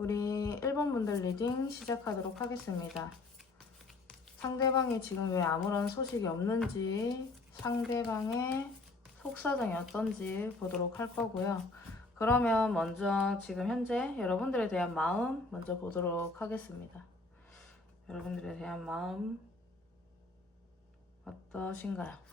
우리 1번 분들 리딩 시작하도록 하겠습니다. 상대방이 지금 왜 아무런 소식이 없는지, 상대방의 속사정이 어떤지 보도록 할 거고요. 그러면 먼저 지금 현재 여러분들에 대한 마음 먼저 보도록 하겠습니다. 여러분들에 대한 마음 어떠신가요?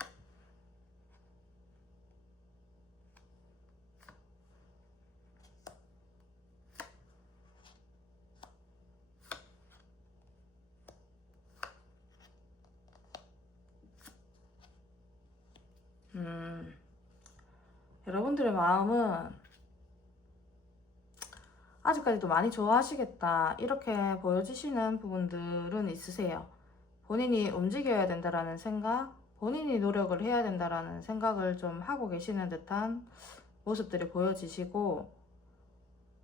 여러분들의 마음은 아직까지도 많이 좋아하시겠다 이렇게 보여지시는 부분들은 있으세요. 본인이 움직여야 된다라는 생각, 본인이 노력을 해야 된다라는 생각을 좀 하고 계시는 듯한 모습들이 보여지시고,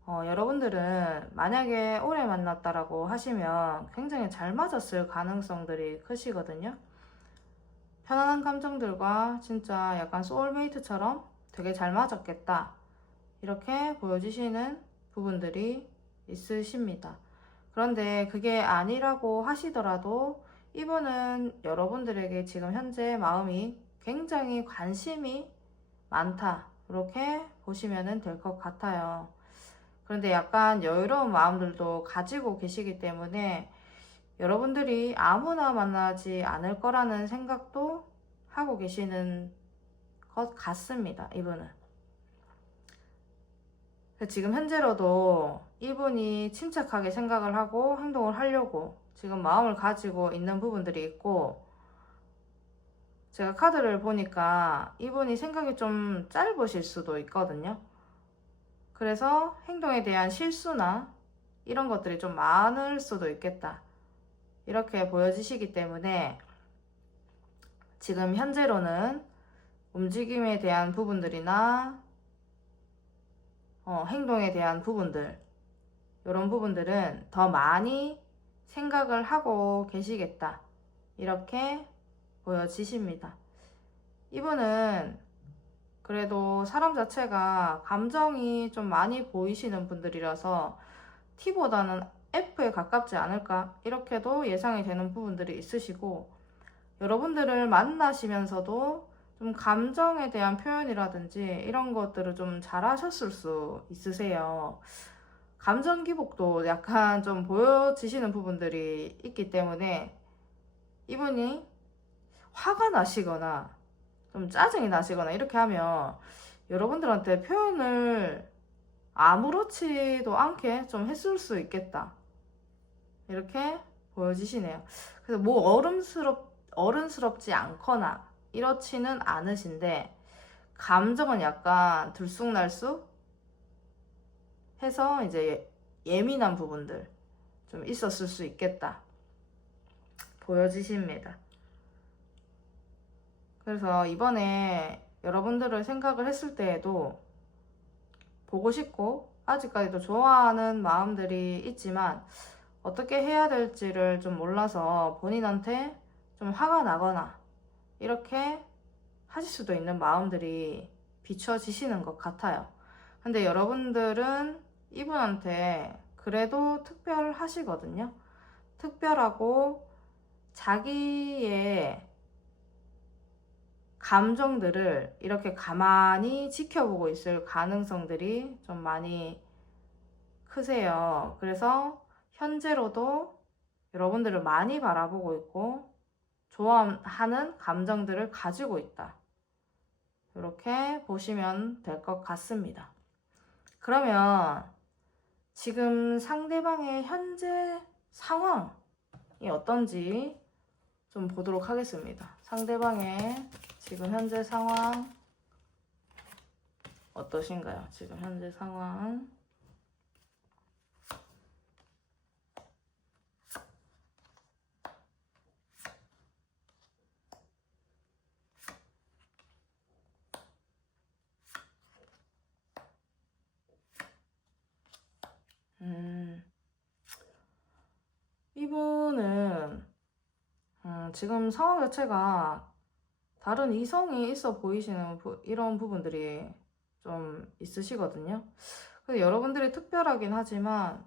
여러분들은 만약에 오래 만났다라고 하시면 굉장히 잘 맞았을 가능성들이 크시거든요. 편안한 감정들과 진짜 약간 소울메이트처럼 되게 잘 맞았겠다 이렇게 보여지시는 부분들이 있으십니다. 그런데 그게 아니라고 하시더라도 이분은 여러분들에게 지금 현재 마음이 굉장히 관심이 많다 이렇게 보시면 될 것 같아요. 그런데 약간 여유로운 마음들도 가지고 계시기 때문에 여러분들이 아무나 만나지 않을 거라는 생각도 하고 계시는 것 같습니다. 이분은 지금 현재로도 이분이 침착하게 생각을 하고 행동을 하려고 지금 마음을 가지고 있는 부분들이 있고, 제가 카드를 보니까 이분이 생각이 좀 짧으실 수도 있거든요. 그래서 행동에 대한 실수나 이런 것들이 좀 많을 수도 있겠다 이렇게 보여지시기 때문에 지금 현재로는 움직임에 대한 부분들이나 행동에 대한 부분들, 이런 부분들은 더 많이 생각을 하고 계시겠다 이렇게 보여지십니다. 이분은 그래도 사람 자체가 감정이 좀 많이 보이시는 분들이라서 T보다는 F에 가깝지 않을까 이렇게도 예상이 되는 부분들이 있으시고, 여러분들을 만나시면서도 좀 감정에 대한 표현이라든지 이런 것들을 좀 잘하셨을 수 있으세요. 감정 기복도 약간 좀 보여지시는 부분들이 있기 때문에 이분이 화가 나시거나 좀 짜증이 나시거나 이렇게 하면 여러분들한테 표현을 아무렇지도 않게 좀 했을 수 있겠다 이렇게 보여지시네요. 그래서 뭐 어른스럽지 않거나 이렇지는 않으신데 감정은 약간 들쑥날쑥 해서 이제 예민한 부분들 좀 있었을 수 있겠다 보여지십니다. 그래서 이번에 여러분들을 생각을 했을 때에도 보고 싶고 아직까지도 좋아하는 마음들이 있지만 어떻게 해야 될지를 좀 몰라서 본인한테 좀 화가 나거나 이렇게 하실 수도 있는 마음들이 비춰지시는 것 같아요. 근데 여러분들은 이분한테 그래도 특별하시거든요. 특별하고 자기의 감정들을 이렇게 가만히 지켜보고 있을 가능성들이 좀 많이 크세요. 그래서 현재로도 여러분들을 많이 바라보고 있고 좋아하는 감정들을 가지고 있다 이렇게 보시면 될 것 같습니다. 그러면 지금 상대방의 현재 상황이 어떤지 좀 보도록 하겠습니다. 상대방의 지금 현재 상황 어떠신가요? 지금 현재 상황 이분은 지금 상황 자체가 다른 이성이 있어 보이시는 이런 부분들이 좀 있으시거든요. 근데 여러분들이 특별하긴 하지만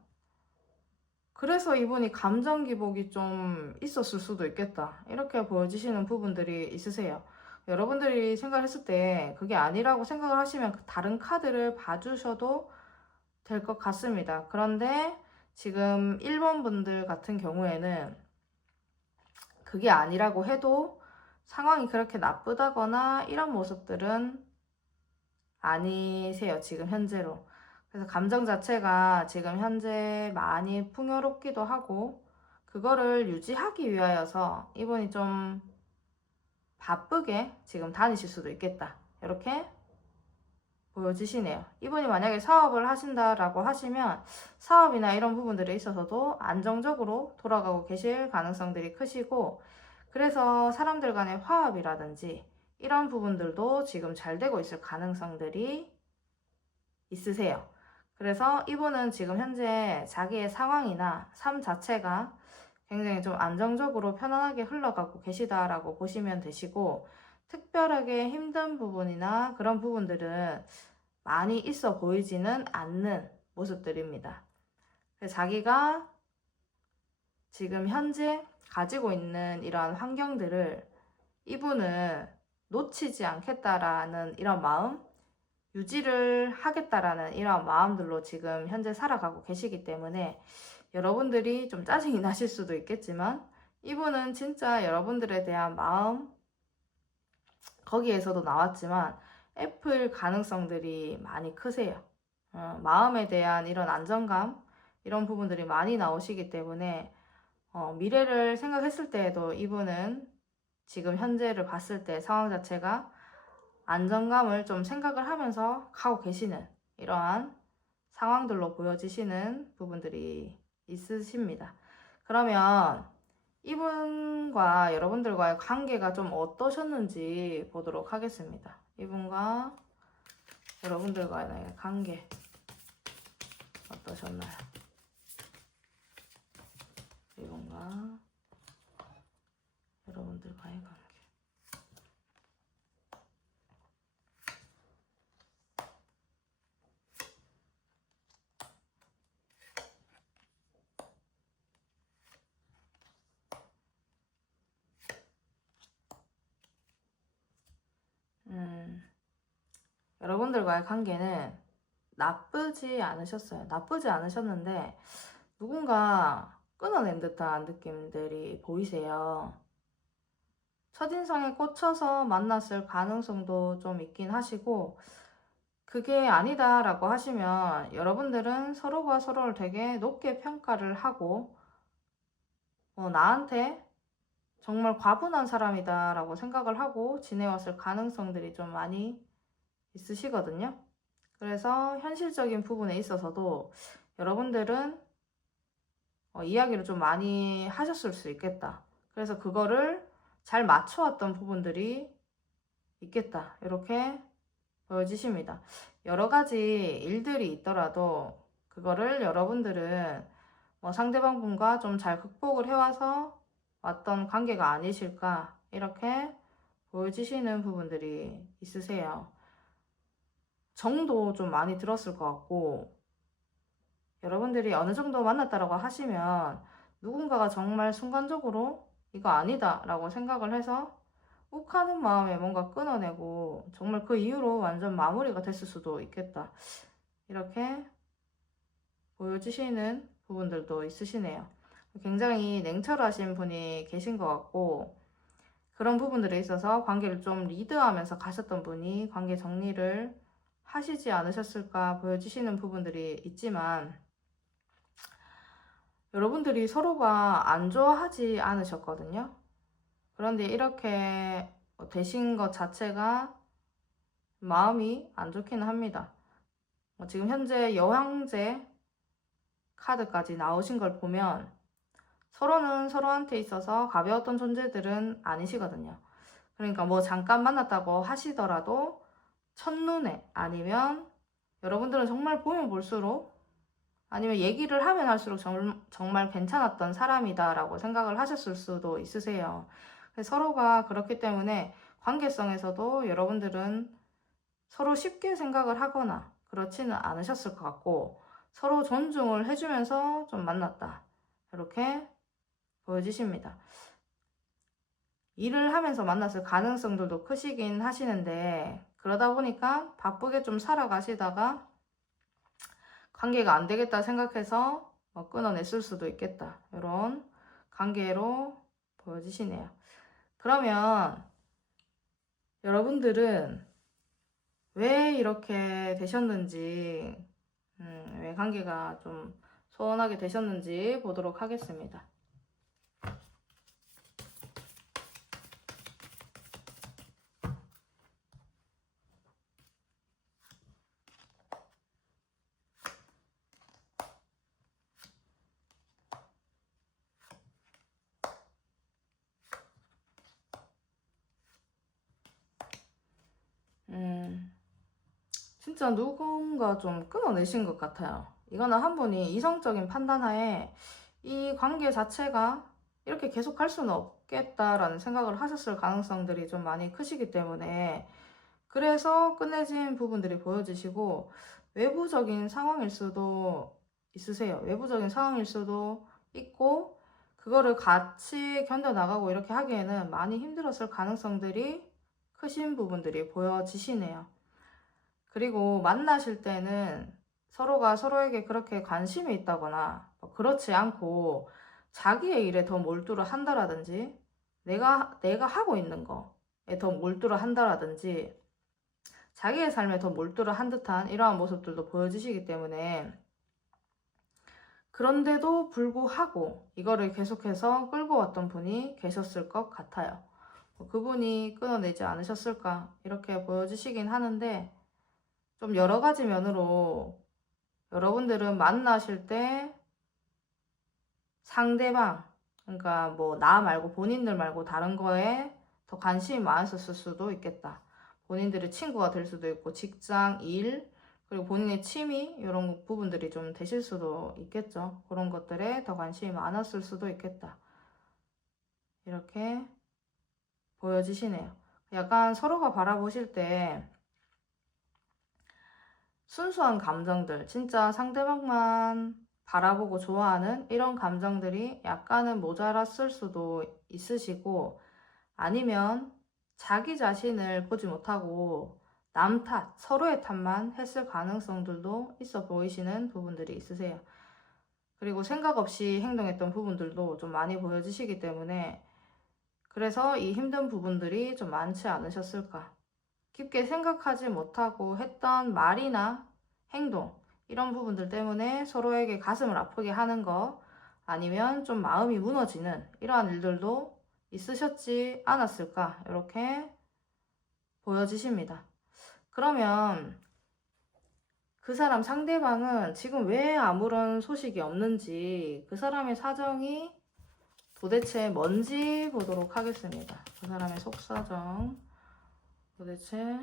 그래서 이분이 감정 기복이 좀 있었을 수도 있겠다. 이렇게 보여지시는 부분들이 있으세요. 여러분들이 생각했을 때 그게 아니라고 생각을 하시면 다른 카드를 봐주셔도 될 것 같습니다. 그런데 지금 1번 분들 같은 경우에는 그게 아니라고 해도 상황이 그렇게 나쁘다거나 이런 모습들은 아니세요. 지금 현재로. 그래서 감정 자체가 지금 현재 많이 풍요롭기도 하고 그거를 유지하기 위하여서 이분이 좀 바쁘게 지금 다니실 수도 있겠다. 이렇게 보여지시네요. 이분이 만약에 사업을 하신다라고 하시면 사업이나 이런 부분들에 있어서도 안정적으로 돌아가고 계실 가능성들이 크시고, 그래서 사람들 간의 화합이라든지 이런 부분들도 지금 잘 되고 있을 가능성들이 있으세요. 그래서 이분은 지금 현재 자기의 상황이나 삶 자체가 굉장히 좀 안정적으로 편안하게 흘러가고 계시다라고 보시면 되시고, 특별하게 힘든 부분이나 그런 부분들은 많이 있어 보이지는 않는 모습들입니다. 자기가 지금 현재 가지고 있는 이러한 환경들을 이분은 놓치지 않겠다라는 이런 마음, 유지를 하겠다라는 이런 마음들로 지금 현재 살아가고 계시기 때문에 여러분들이 좀 짜증이 나실 수도 있겠지만 이분은 진짜 여러분들에 대한 마음, 거기에서도 나왔지만 F일 가능성들이 많이 크세요. 마음에 대한 이런 안정감, 이런 부분들이 많이 나오시기 때문에 미래를 생각했을 때에도 이분은 지금 현재를 봤을 때 상황 자체가 안정감을 좀 생각을 하면서 가고 계시는 이러한 상황들로 보여지시는 부분들이 있으십니다. 그러면 이분과 여러분들과의 관계가 좀 어떠셨는지 보도록 하겠습니다. 이분과 여러분들과의 관계 어떠셨나요? 이분과 여러분들과의 관계. 여러분들과의 관계는 나쁘지 않으셨어요. 나쁘지 않으셨는데 누군가 끊어낸 듯한 느낌들이 보이세요. 첫인상에 꽂혀서 만났을 가능성도 좀 있긴 하시고, 그게 아니다라고 하시면 여러분들은 서로가 서로를 되게 높게 평가를 하고 나한테 정말 과분한 사람이다라고 생각을 하고 지내왔을 가능성들이 좀 많이 있으시거든요. 그래서 현실적인 부분에 있어서도 여러분들은 이야기를 좀 많이 하셨을 수 있겠다. 그래서 그거를 잘 맞춰왔던 부분들이 있겠다. 이렇게 보여지십니다. 여러 가지 일들이 있더라도 그거를 여러분들은 상대방 분과 좀 잘 극복을 해와서 왔던 관계가 아니실까 이렇게 보여지시는 부분들이 있으세요. 정도 좀 많이 들었을 것 같고, 여러분들이 어느 정도 만났다라고 하시면 누군가가 정말 순간적으로 이거 아니다 라고 생각을 해서 욱하는 마음에 뭔가 끊어내고 정말 그 이후로 완전 마무리가 됐을 수도 있겠다. 이렇게 보여주시는 부분들도 있으시네요. 굉장히 냉철하신 분이 계신 것 같고, 그런 부분들에 있어서 관계를 좀 리드하면서 가셨던 분이 관계 정리를 하시지 않으셨을까 보여주시는 부분들이 있지만, 여러분들이 서로가 안 좋아하지 않으셨거든요. 그런데 이렇게 되신 것 자체가 마음이 안 좋기는 합니다. 지금 현재 여왕제 카드까지 나오신 걸 보면 서로는 서로한테 있어서 가벼웠던 존재들은 아니시거든요. 그러니까 잠깐 만났다고 하시더라도 첫눈에 아니면 여러분들은 정말 보면 볼수록 아니면 얘기를 하면 할수록 정말 괜찮았던 사람이다라고 생각을 하셨을 수도 있으세요. 서로가 그렇기 때문에 관계성에서도 여러분들은 서로 쉽게 생각을 하거나 그렇지는 않으셨을 것 같고, 서로 존중을 해주면서 좀 만났다. 이렇게 보여지십니다. 일을 하면서 만났을 가능성들도 크시긴 하시는데, 그러다 보니까 바쁘게 좀 살아가시다가 관계가 안 되겠다 생각해서 끊어냈을 수도 있겠다. 이런 관계로 보여지시네요. 그러면 여러분들은 왜 이렇게 되셨는지, 왜 관계가 좀 소원하게 되셨는지 보도록 하겠습니다. 진짜 누군가 좀 끊어내신 것 같아요. 이거는 한 분이 이성적인 판단하에 이 관계 자체가 이렇게 계속 할 수는 없겠다라는 생각을 하셨을 가능성들이 좀 많이 크시기 때문에, 그래서 끝내진 부분들이 보여지시고, 외부적인 상황일 수도 있으세요. 외부적인 상황일 수도 있고, 그거를 같이 견뎌나가고 이렇게 하기에는 많이 힘들었을 가능성들이 크신 부분들이 보여지시네요. 그리고 만나실 때는 서로가 서로에게 그렇게 관심이 있다거나 그렇지 않고 자기의 일에 더 몰두를 한다라든지, 내가 하고 있는 거에 더 몰두를 한다라든지, 자기의 삶에 더 몰두를 한 듯한 이러한 모습들도 보여지시기 때문에, 그런데도 불구하고 이거를 계속해서 끌고 왔던 분이 계셨을 것 같아요. 그분이 끊어내지 않으셨을까 이렇게 보여지시긴 하는데, 좀 여러 가지 면으로 여러분들은 만나실 때 상대방, 그러니까 뭐 나 말고 본인들 말고 다른 거에 더 관심이 많으셨을 수도 있겠다. 본인들의 친구가 될 수도 있고, 직장, 일, 그리고 본인의 취미 이런 부분들이 좀 되실 수도 있겠죠. 그런 것들에 더 관심이 많았을 수도 있겠다. 이렇게 보여지시네요. 약간 서로가 바라보실 때 순수한 감정들, 진짜 상대방만 바라보고 좋아하는 이런 감정들이 약간은 모자랐을 수도 있으시고, 아니면 자기 자신을 보지 못하고 남 탓, 서로의 탓만 했을 가능성들도 있어 보이시는 부분들이 있으세요. 그리고 생각 없이 행동했던 부분들도 좀 많이 보여지시기 때문에, 그래서 이 힘든 부분들이 좀 많지 않으셨을까. 깊게 생각하지 못하고 했던 말이나 행동, 이런 부분들 때문에 서로에게 가슴을 아프게 하는 거, 아니면 좀 마음이 무너지는 이러한 일들도 있으셨지 않았을까 이렇게 보여지십니다. 그러면 그 사람 상대방은 지금 왜 아무런 소식이 없는지, 그 사람의 사정이 도대체 뭔지 보도록 하겠습니다. 그 사람의 속사정 도대체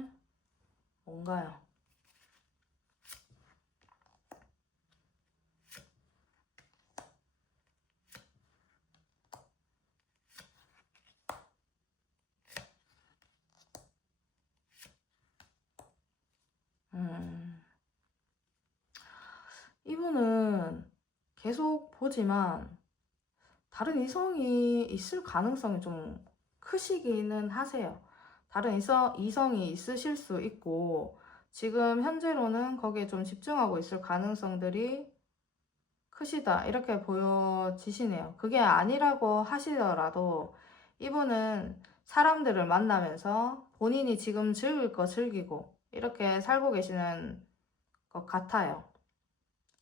뭔가요? 이분은 계속 보지만 다른 이성이 있을 가능성이 좀 크시기는 하세요. 다른 이성이 있으실 수 있고, 지금 현재로는 거기에 좀 집중하고 있을 가능성들이 크시다 이렇게 보여지시네요. 그게 아니라고 하시더라도 이분은 사람들을 만나면서 본인이 지금 즐길 거 즐기고 이렇게 살고 계시는 것 같아요.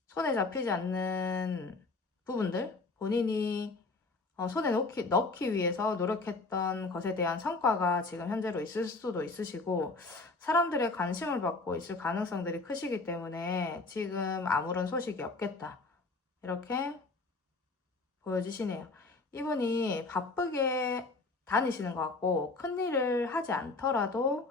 손에 잡히지 않는 부분들, 본인이 손에 넣기 위해서 노력했던 것에 대한 성과가 지금 현재로 있을 수도 있으시고, 사람들의 관심을 받고 있을 가능성들이 크시기 때문에 지금 아무런 소식이 없겠다 이렇게 보여지시네요. 이분이 바쁘게 다니시는 것 같고, 큰일을 하지 않더라도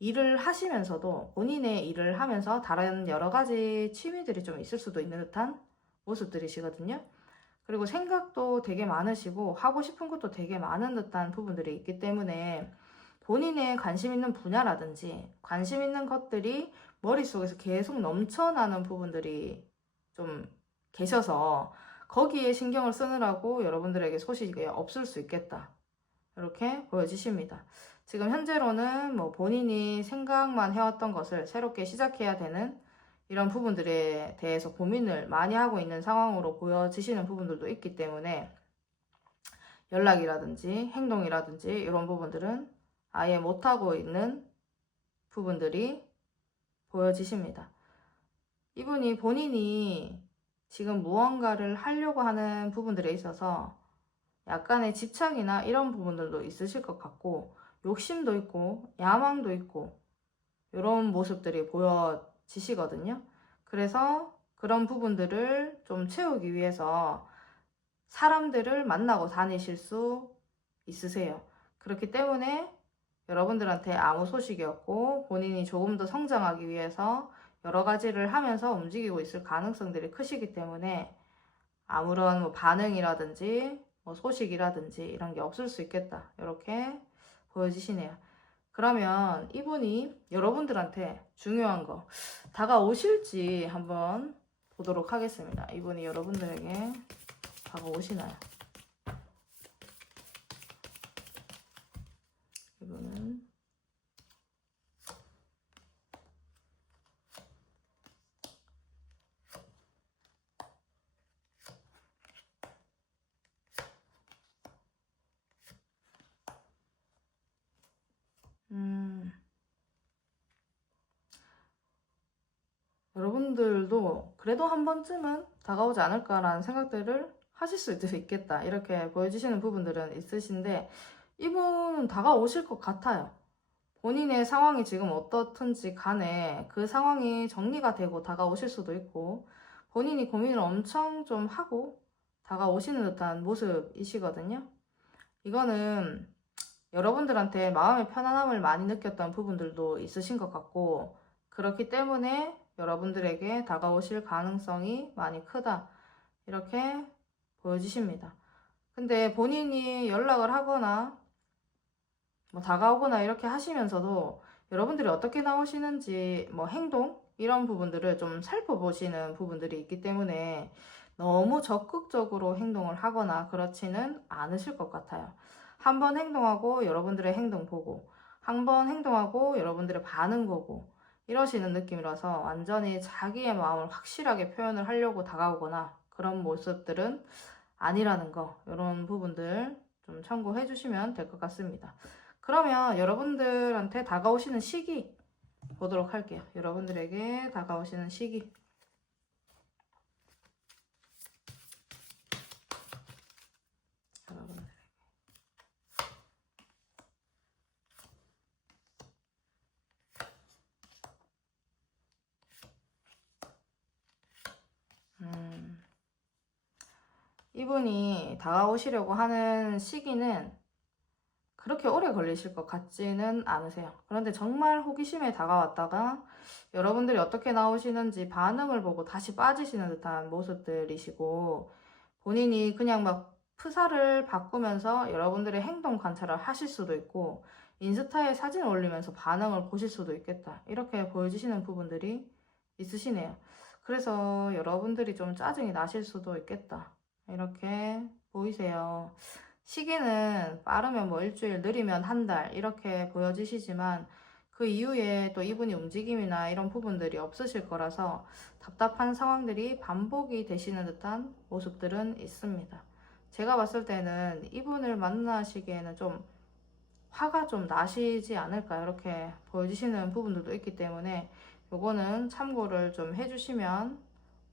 일을 하시면서도 본인의 일을 하면서 다른 여러 가지 취미들이 좀 있을 수도 있는 듯한 모습들이시거든요. 그리고 생각도 되게 많으시고 하고 싶은 것도 되게 많은 듯한 부분들이 있기 때문에, 본인의 관심 있는 분야라든지 관심 있는 것들이 머릿속에서 계속 넘쳐나는 부분들이 좀 계셔서, 거기에 신경을 쓰느라고 여러분들에게 소식이 없을 수 있겠다. 이렇게 보여지십니다. 지금 현재로는 뭐 본인이 생각만 해왔던 것을 새롭게 시작해야 되는 이런 부분들에 대해서 고민을 많이 하고 있는 상황으로 보여지시는 부분들도 있기 때문에 연락이라든지 행동이라든지 이런 부분들은 아예 못하고 있는 부분들이 보여지십니다. 이분이 본인이 지금 무언가를 하려고 하는 부분들에 있어서 약간의 집착이나 이런 부분들도 있으실 것 같고, 욕심도 있고 야망도 있고 이런 모습들이 보여지시거든요. 그래서 그런 부분들을 좀 채우기 위해서 사람들을 만나고 다니실 수 있으세요. 그렇기 때문에 여러분들한테 아무 소식이 없고 본인이 조금 더 성장하기 위해서 여러 가지를 하면서 움직이고 있을 가능성들이 크시기 때문에 아무런 뭐 반응이라든지 뭐 소식이라든지 이런 게 없을 수 있겠다. 이렇게 보여지시네요. 그러면 이분이 여러분들한테 중요한 거 다가오실지 한번 보도록 하겠습니다. 이분이 여러분들에게 다가오시나요? 이분은 여러분들도 그래도 한 번쯤은 다가오지 않을까라는 생각들을 하실 수도 있겠다. 이렇게 보여지시는 부분들은 있으신데 이분은 다가오실 것 같아요. 본인의 상황이 지금 어떻든지 간에 그 상황이 정리가 되고 다가오실 수도 있고 본인이 고민을 엄청 좀 하고 다가오시는 듯한 모습이시거든요. 이거는 여러분들한테 마음의 편안함을 많이 느꼈던 부분들도 있으신 것 같고 그렇기 때문에 여러분들에게 다가오실 가능성이 많이 크다. 이렇게 보여지십니다. 근데 본인이 연락을 하거나 뭐 다가오거나 이렇게 하시면서도 여러분들이 어떻게 나오시는지 뭐 행동 이런 부분들을 좀 살펴보시는 부분들이 있기 때문에 너무 적극적으로 행동을 하거나 그렇지는 않으실 것 같아요. 한 번 행동하고 여러분들의 행동 보고 한 번 행동하고 여러분들의 반응 보고 이러시는 느낌이라서 완전히 자기의 마음을 확실하게 표현을 하려고 다가오거나 그런 모습들은 아니라는 거 이런 부분들 좀 참고해 주시면 될 것 같습니다. 그러면 여러분들한테 다가오시는 시기 보도록 할게요. 여러분들에게 다가오시는 시기. 여러분들에게. 이분이 다가오시려고 하는 시기는 그렇게 오래 걸리실 것 같지는 않으세요. 그런데 정말 호기심에 다가왔다가 여러분들이 어떻게 나오시는지 반응을 보고 다시 빠지시는 듯한 모습들이시고 본인이 그냥 막 프사를 바꾸면서 여러분들의 행동 관찰을 하실 수도 있고 인스타에 사진을 올리면서 반응을 보실 수도 있겠다. 이렇게 보여지시는 부분들이 있으시네요. 그래서 여러분들이 좀 짜증이 나실 수도 있겠다. 이렇게 보이세요. 시기는 빠르면 뭐 일주일, 느리면 한 달 이렇게 보여지시지만 그 이후에 또 이분이 움직임이나 이런 부분들이 없으실 거라서 답답한 상황들이 반복이 되시는 듯한 모습들은 있습니다. 제가 봤을 때는 이분을 만나시기에는 좀 화가 좀 나시지 않을까 이렇게 보여지시는 부분들도 있기 때문에 요거는 참고를 좀 해주시면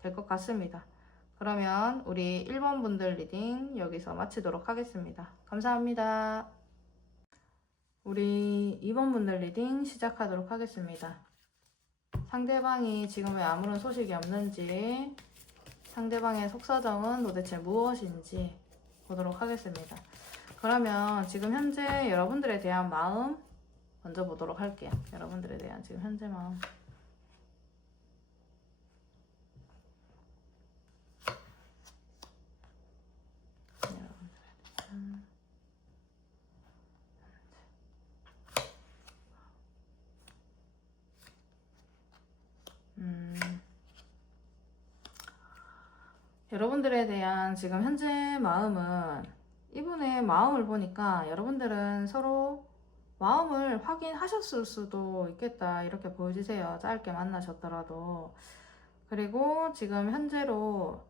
될 것 같습니다. 그러면 우리 1번 분들 리딩 여기서 마치도록 하겠습니다. 감사합니다. 우리 2번 분들 리딩 시작하도록 하겠습니다. 상대방이 지금 왜 아무런 소식이 없는지, 상대방의 속사정은 도대체 무엇인지 보도록 하겠습니다. 그러면 지금 현재 여러분들에 대한 마음 먼저 보도록 할게요. 여러분들에 대한 지금 현재 마음. 여러분들에 대한 지금 현재 마음은, 이분의 마음을 보니까 여러분들은 서로 마음을 확인하셨을 수도 있겠다, 이렇게 보여지세요. 짧게 만나셨더라도. 그리고 지금 현재로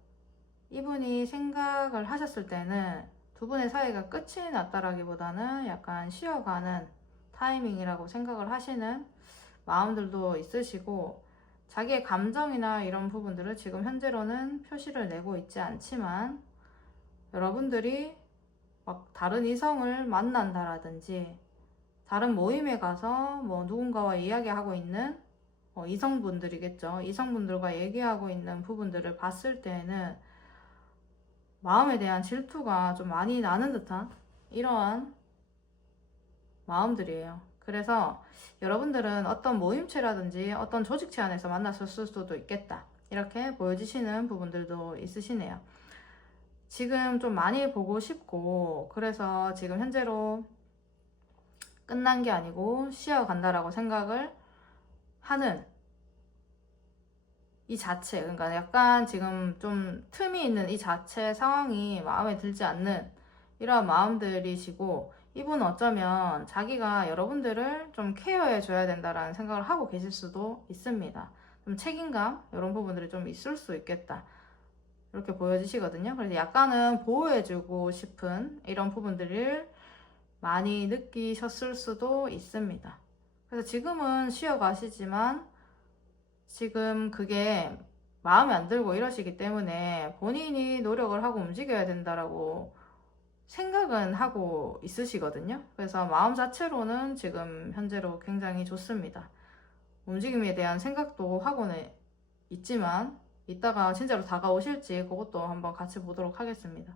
이분이 생각을 하셨을 때는 두 분의 사이가 끝이 났다라기보다는 약간 쉬어가는 타이밍이라고 생각을 하시는 마음들도 있으시고, 자기의 감정이나 이런 부분들을 지금 현재로는 표시를 내고 있지 않지만, 여러분들이 막 다른 이성을 만난다라든지 다른 모임에 가서 뭐 누군가와 이야기하고 있는 이성분들이겠죠. 이성분들과 얘기하고 있는 부분들을 봤을 때는 마음에 대한 질투가 좀 많이 나는 듯한 이러한 마음들이에요. 그래서 여러분들은 어떤 모임체라든지 어떤 조직체 안에서 만났을 수도 있겠다, 이렇게 보여지시는 부분들도 있으시네요. 지금 좀 많이 보고 싶고, 그래서 지금 현재로 끝난 게 아니고 쉬어간다라고 생각을 하는 이 자체, 그러니까 약간 지금 좀 틈이 있는 이 자체 상황이 마음에 들지 않는 이러한 마음들이시고, 이분은 어쩌면 자기가 여러분들을 좀 케어해 줘야 된다라는 생각을 하고 계실 수도 있습니다. 좀 책임감, 이런 부분들이 좀 있을 수 있겠다, 이렇게 보여지시거든요. 그래서 약간은 보호해주고 싶은 이런 부분들을 많이 느끼셨을 수도 있습니다. 그래서 지금은 쉬어가시지만 지금 그게 마음에 안 들고 이러시기 때문에 본인이 노력을 하고 움직여야 된다라고 생각은 하고 있으시거든요. 그래서 마음 자체로는 지금 현재로 굉장히 좋습니다. 움직임에 대한 생각도 하고는 있지만 이따가 진짜로 다가오실지 그것도 한번 같이 보도록 하겠습니다.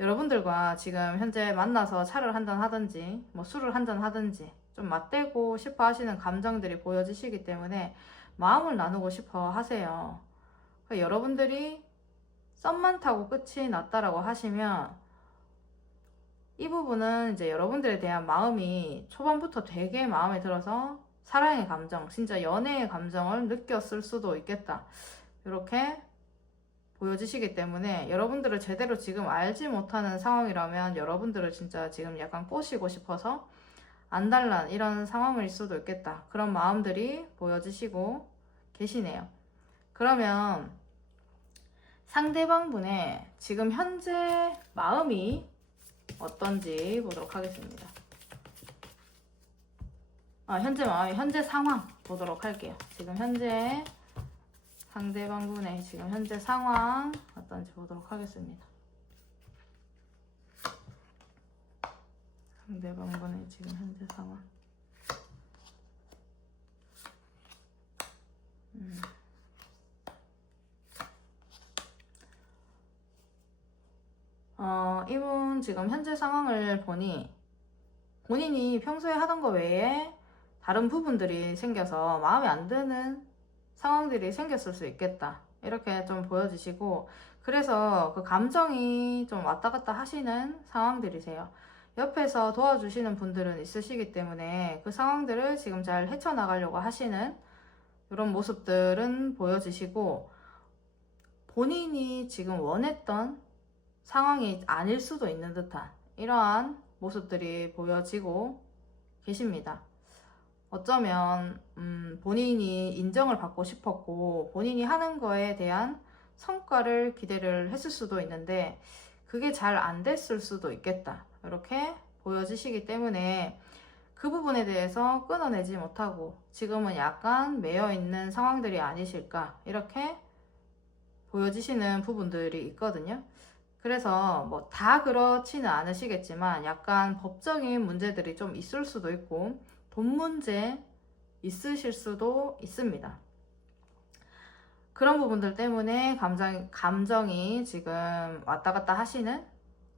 여러분들과 지금 현재 만나서 차를 한잔 하든지 뭐 술을 한잔 하든지 좀 맞대고 싶어 하시는 감정들이 보여지시기 때문에 마음을 나누고 싶어 하세요. 그러니까 여러분들이 썸만 타고 끝이 났다라고 하시면 이 부분은 이제 여러분들에 대한 마음이 초반부터 되게 마음에 들어서 사랑의 감정, 진짜 연애의 감정을 느꼈을 수도 있겠다, 이렇게 보여지시기 때문에 여러분들을 제대로 지금 알지 못하는 상황이라면 여러분들을 진짜 지금 약간 꼬시고 싶어서 안달난 이런 상황일 수도 있겠다, 그런 마음들이 보여지시고 계시네요. 그러면 상대방 분의 지금 현재 마음이 어떤지 보도록 하겠습니다. 현재 마음이, 현재 상황 보도록 할게요. 지금 현재 상대방 분의 지금 현재 상황 어떤지 보도록 하겠습니다. 상대방 분의 지금 현재 상황. 이분 지금 현재 상황을 보니 본인이 평소에 하던 거 외에 다른 부분들이 생겨서 마음에 안 드는 상황들이 생겼을 수 있겠다, 이렇게 좀 보여지시고, 그래서 그 감정이 좀 왔다 갔다 하시는 상황들이세요. 옆에서 도와주시는 분들은 있으시기 때문에 그 상황들을 지금 잘 헤쳐나가려고 하시는 이런 모습들은 보여지시고, 본인이 지금 원했던 상황이 아닐 수도 있는 듯한 이러한 모습들이 보여지고 계십니다. 어쩌면 본인이 인정을 받고 싶었고 본인이 하는 거에 대한 성과를 기대를 했을 수도 있는데 그게 잘 안 됐을 수도 있겠다, 이렇게 보여지시기 때문에 그 부분에 대해서 끊어내지 못하고 지금은 약간 매여있는 상황들이 아니실까, 이렇게 보여지시는 부분들이 있거든요. 그래서 뭐 다 그렇지는 않으시겠지만 약간 법적인 문제들이 좀 있을 수도 있고 돈 문제 있으실 수도 있습니다. 그런 부분들 때문에 감정이 지금 왔다 갔다 하시는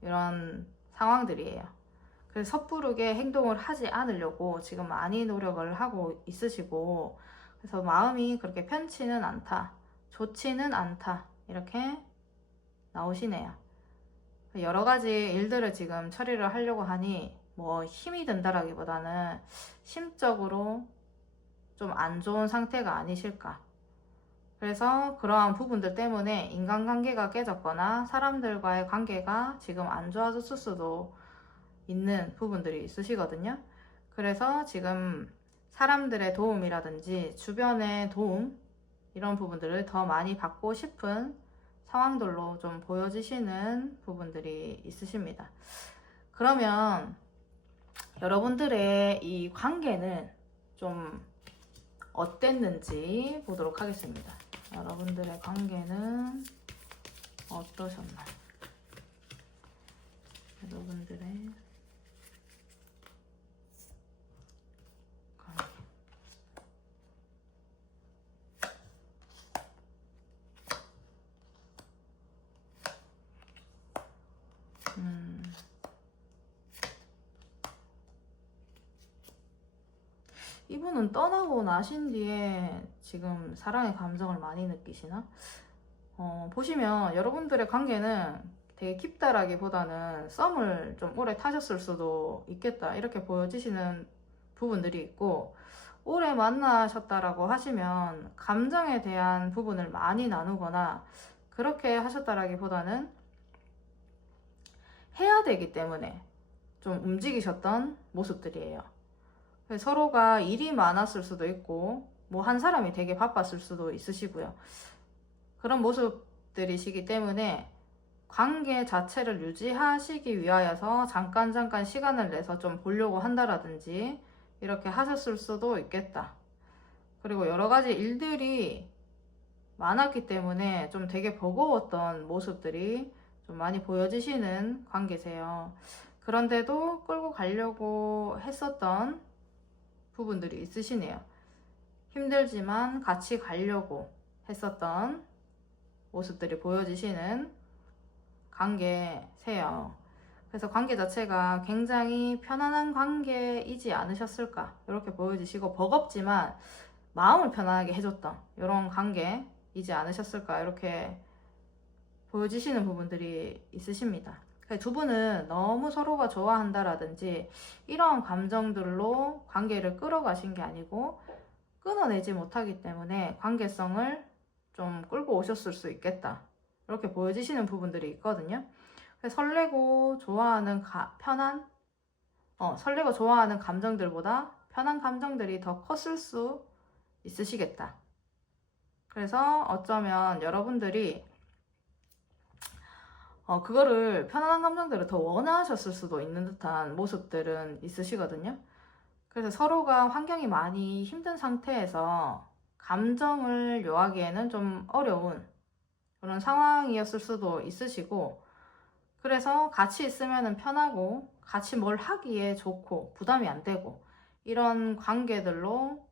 이런 상황들이에요. 그래서 섣부르게 행동을 하지 않으려고 지금 많이 노력을 하고 있으시고, 그래서 마음이 그렇게 편치는 않다, 좋지는 않다, 이렇게 나오시네요. 여러 가지 일들을 지금 처리를 하려고 하니 뭐 힘이 든다라기보다는 심적으로 좀 안 좋은 상태가 아니실까. 그래서 그러한 부분들 때문에 인간관계가 깨졌거나 사람들과의 관계가 지금 안 좋아졌을 수도 있는 부분들이 있으시거든요. 그래서 지금 사람들의 도움이라든지 주변의 도움 이런 부분들을 더 많이 받고 싶은 상황들로 좀 보여지시는 부분들이 있으십니다. 그러면 여러분들의 이 관계는 좀 어땠는지 보도록 하겠습니다. 여러분들의 관계는 어떠셨나요? 여러분들의 관계. 이분은 떠나고 나신 뒤에 지금 사랑의 감정을 많이 느끼시나? 보시면 여러분들의 관계는 되게 깊다라기보다는 썸을 좀 오래 타셨을 수도 있겠다 이렇게 보여지시는 부분들이 있고, 오래 만나셨다라고 하시면 감정에 대한 부분을 많이 나누거나 그렇게 하셨다라기보다는 해야 되기 때문에 좀 움직이셨던 모습들이에요. 서로가 일이 많았을 수도 있고 뭐 한 사람이 되게 바빴을 수도 있으시고요. 그런 모습들이시기 때문에 관계 자체를 유지하시기 위하여서 잠깐 시간을 내서 좀 보려고 한다라든지 이렇게 하셨을 수도 있겠다. 그리고 여러 가지 일들이 많았기 때문에 좀 되게 버거웠던 모습들이 좀 많이 보여지시는 관계세요. 그런데도 끌고 가려고 했었던 부분들이 있으시네요. 힘들지만 같이 가려고 했었던 모습들이 보여지시는 관계세요. 그래서 관계 자체가 굉장히 편안한 관계이지 않으셨을까 이렇게 보여지시고, 버겁지만 마음을 편안하게 해줬던 이런 관계이지 않으셨을까 이렇게 보여지시는 부분들이 있으십니다. 두 분은 너무 서로가 좋아한다라든지 이런 감정들로 관계를 끌어가신 게 아니고 끊어내지 못하기 때문에 관계성을 좀 끌고 오셨을 수 있겠다 이렇게 보여지시는 부분들이 있거든요. 설레고 좋아하는 설레고 좋아하는 감정들보다 편한 감정들이 더 컸을 수 있으시겠다. 그래서 어쩌면 여러분들이 그거를 편안한 감정들을 더 원하셨을 수도 있는 듯한 모습들은 있으시거든요. 그래서 서로가 환경이 많이 힘든 상태에서 감정을 요하기에는 좀 어려운 그런 상황이었을 수도 있으시고, 그래서 같이 있으면 편하고 같이 뭘 하기에 좋고 부담이 안 되고 이런 관계들로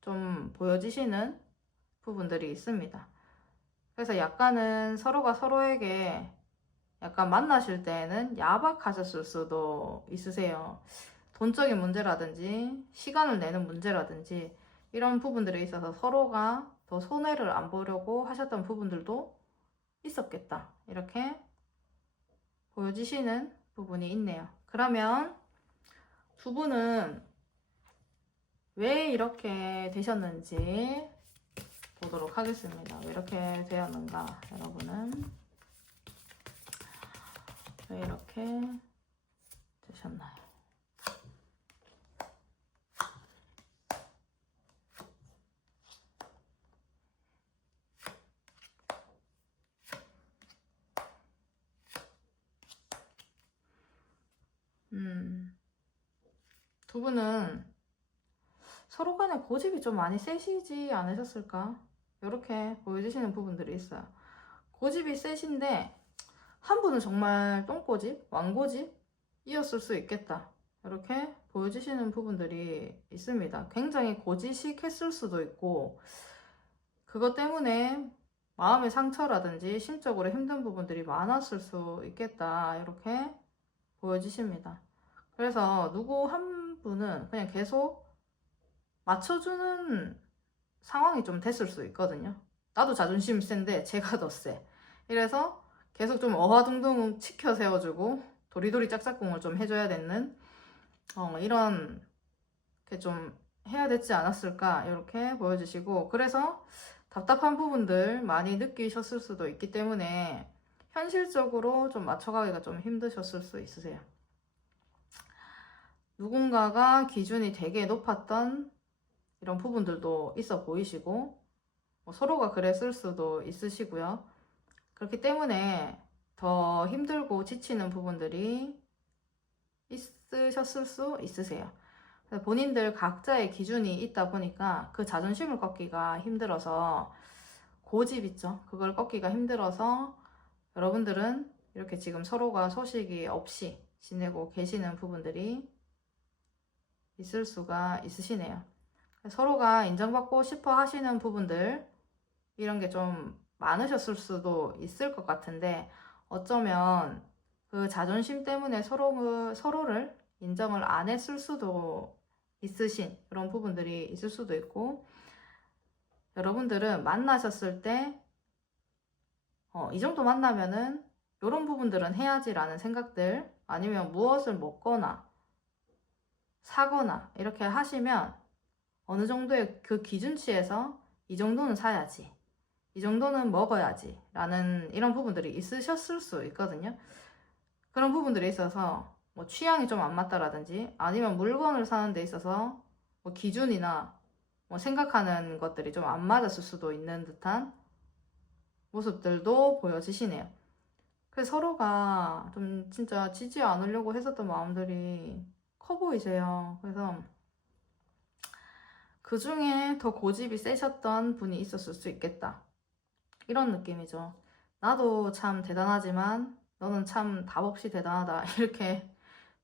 좀 보여지시는 부분들이 있습니다. 그래서 약간은 서로가 서로에게 약간 만나실 때에는 야박하셨을 수도 있으세요. 돈적인 문제라든지 시간을 내는 문제라든지 이런 부분들에 있어서 서로가 더 손해를 안 보려고 하셨던 부분들도 있었겠다 이렇게 보여지시는 부분이 있네요. 그러면 두 분은 왜 이렇게 되셨는지 보도록 하겠습니다. 왜 이렇게 되었는가, 여러분은 왜 이렇게 되셨나요? 두 분은 서로 간에 고집이 좀 많이 세시지 않으셨을까? 이렇게 보여주시는 부분들이 있어요. 고집이 세신데 한 분은 정말 똥고집, 왕고집이었을 수 있겠다. 이렇게 보여주시는 부분들이 있습니다. 굉장히 고지식했을 수도 있고, 그것 때문에 마음의 상처라든지 심적으로 힘든 부분들이 많았을 수 있겠다. 이렇게 보여주십니다. 그래서 누구 한 분은 그냥 계속 맞춰주는 상황이 좀 됐을 수 있거든요. 나도 자존심 센데 제가 더 세. 이래서 계속 좀 어화둥둥 치켜 세워주고 도리도리 짝짝꿍을 좀 해줘야 되는 이런 게 좀 해야 되지 않았을까 이렇게 보여주시고, 그래서 답답한 부분들 많이 느끼셨을 수도 있기 때문에 현실적으로 좀 맞춰가기가 좀 힘드셨을 수 있으세요. 누군가가 기준이 되게 높았던 이런 부분들도 있어 보이시고, 뭐 서로가 그랬을 수도 있으시고요. 그렇기 때문에 더 힘들고 지치는 부분들이 있으셨을 수 있으세요. 본인들 각자의 기준이 있다 보니까 그 자존심을 꺾기가 힘들어서, 고집 있죠? 그걸 꺾기가 힘들어서 여러분들은 이렇게 지금 서로가 소식이 없이 지내고 계시는 부분들이 있을 수가 있으시네요. 서로가 인정받고 싶어 하시는 부분들, 이런 게 좀 많으셨을 수도 있을 것 같은데, 어쩌면 그 자존심 때문에 서로를 인정을 안 했을 수도 있으신 그런 부분들이 있을 수도 있고, 여러분들은 만나셨을 때 이 정도 만나면은 이런 부분들은 해야지라는 생각들, 아니면 무엇을 먹거나 사거나 이렇게 하시면 어느 정도의 그 기준치에서 이 정도는 사야지, 이 정도는 먹어야지 라는 이런 부분들이 있으셨을 수 있거든요. 그런 부분들이 있어서 뭐 취향이 좀 안 맞다라든지, 아니면 물건을 사는 데 있어서 뭐 기준이나 뭐 생각하는 것들이 좀 안 맞았을 수도 있는 듯한 모습들도 보여지시네요. 그래서 서로가 좀 진짜 지지 않으려고 했었던 마음들이 커 보이세요. 그래서 그 중에 더 고집이 세셨던 분이 있었을 수 있겠다, 이런 느낌이죠. 나도 참 대단하지만 너는 참 답 없이 대단하다, 이렇게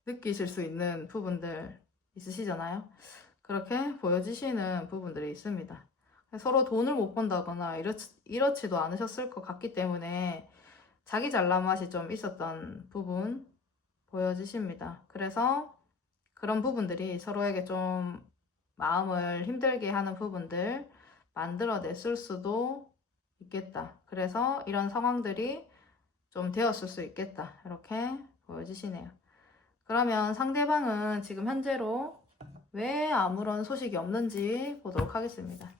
느끼실 수 있는 부분들 있으시잖아요. 그렇게 보여지시는 부분들이 있습니다. 서로 돈을 못 번다거나 이렇지도 않으셨을 것 같기 때문에 자기 잘난 맛이 좀 있었던 부분 보여지십니다. 그래서 그런 부분들이 서로에게 좀 마음을 힘들게 하는 부분들 만들어냈을 수도 있겠다. 그래서 이런 상황들이 좀 되었을 수 있겠다, 이렇게 보여지시네요. 그러면 상대방은 지금 현재로 왜 아무런 소식이 없는지 보도록 하겠습니다.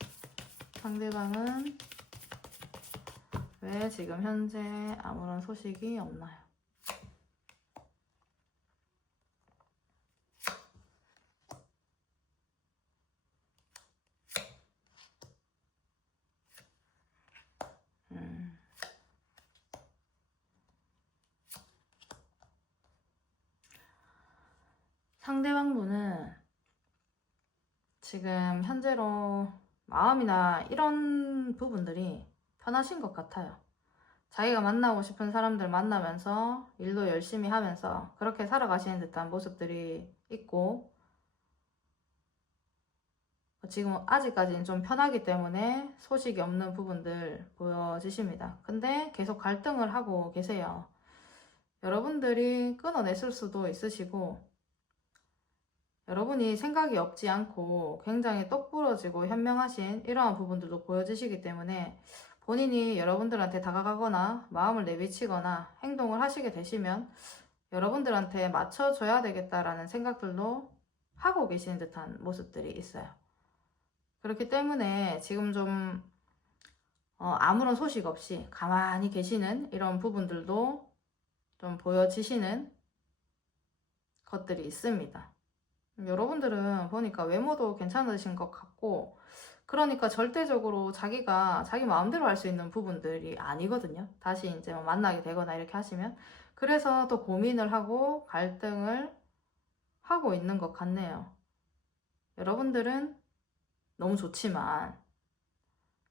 상대방은 왜 지금 현재 아무런 소식이 없나요? 상대방 분은 지금 현재로 마음이나 이런 부분들이 편하신 것 같아요. 자기가 만나고 싶은 사람들 만나면서 일도 열심히 하면서 그렇게 살아가시는 듯한 모습들이 있고, 지금 아직까지는 좀 편하기 때문에 소식이 없는 부분들 보여지십니다. 근데 계속 갈등을 하고 계세요. 여러분들이 끊어냈을 수도 있으시고, 여러분이 생각이 없지 않고 굉장히 똑부러지고 현명하신 이러한 부분들도 보여지시기 때문에, 본인이 여러분들한테 다가가거나 마음을 내비치거나 행동을 하시게 되시면 여러분들한테 맞춰줘야 되겠다라는 생각들도 하고 계시는 듯한 모습들이 있어요. 그렇기 때문에 지금 좀 아무런 소식 없이 가만히 계시는 이런 부분들도 좀 보여지시는 것들이 있습니다. 여러분들은 보니까 외모도 괜찮으신 것 같고, 그러니까 절대적으로 자기가 자기 마음대로 할 수 있는 부분들이 아니거든요. 다시 이제 뭐 만나게 되거나 이렇게 하시면. 그래서 또 고민을 하고 갈등을 하고 있는 것 같네요. 여러분들은 너무 좋지만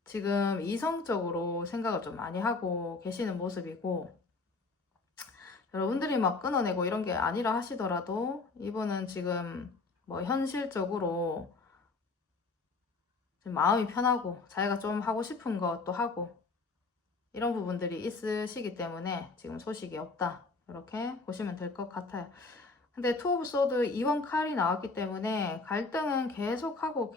지금 이성적으로 생각을 좀 많이 하고 계시는 모습이고, 여러분들이 막 끊어내고 이런 게 아니라 하시더라도 이분은 지금 뭐 현실적으로 지금 마음이 편하고 자기가 좀 하고 싶은 것도 하고 이런 부분들이 있으시기 때문에 지금 소식이 없다, 이렇게 보시면 될 것 같아요. 근데 투 오브 소드 2원 칼이 나왔기 때문에 갈등은 계속하고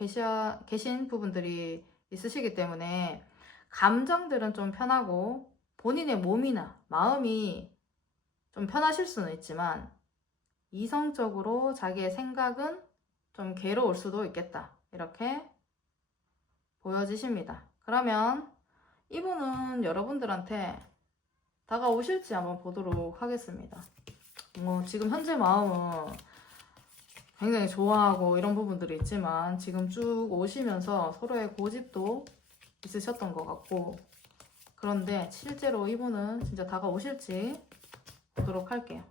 계신 부분들이 있으시기 때문에 감정들은 좀 편하고 본인의 몸이나 마음이 좀 편하실 수는 있지만 이성적으로 자기의 생각은 좀 괴로울 수도 있겠다, 이렇게 보여지십니다. 그러면 이분은 여러분들한테 다가오실지 한번 보도록 하겠습니다. 지금 현재 마음은 굉장히 좋아하고 이런 부분들이 있지만 지금 쭉 오시면서 서로의 고집도 있으셨던 것 같고, 그런데 실제로 이분은 진짜 다가오실지 보도록 할게요.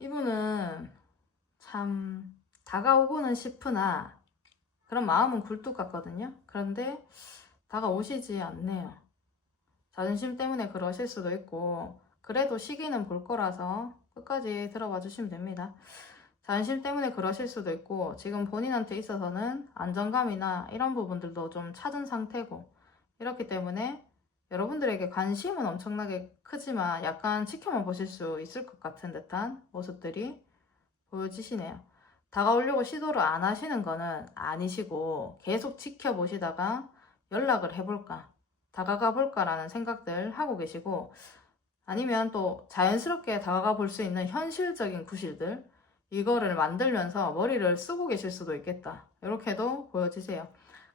이분은 참 다가오고는 싶으나 그런 마음은 굴뚝 같거든요. 그런데 다가오시지 않네요. 자존심 때문에 그러실 수도 있고, 그래도 시기는 볼 거라서 끝까지 들어봐 주시면 됩니다. 자존심 때문에 그러실 수도 있고, 지금 본인한테 있어서는 안정감이나 이런 부분들도 좀 찾은 상태고, 이렇기 때문에 여러분들에게 관심은 엄청나게 크지만 약간 지켜만 보실 수 있을 것 같은 듯한 모습들이 보여지시네요. 다가오려고 시도를 안 하시는 거는 아니시고, 계속 지켜보시다가 연락을 해볼까, 다가가 볼까라는 생각들 하고 계시고, 아니면 또 자연스럽게 다가가 볼 수 있는 현실적인 구실들, 이거를 만들면서 머리를 쓰고 계실 수도 있겠다, 이렇게도 보여지세요.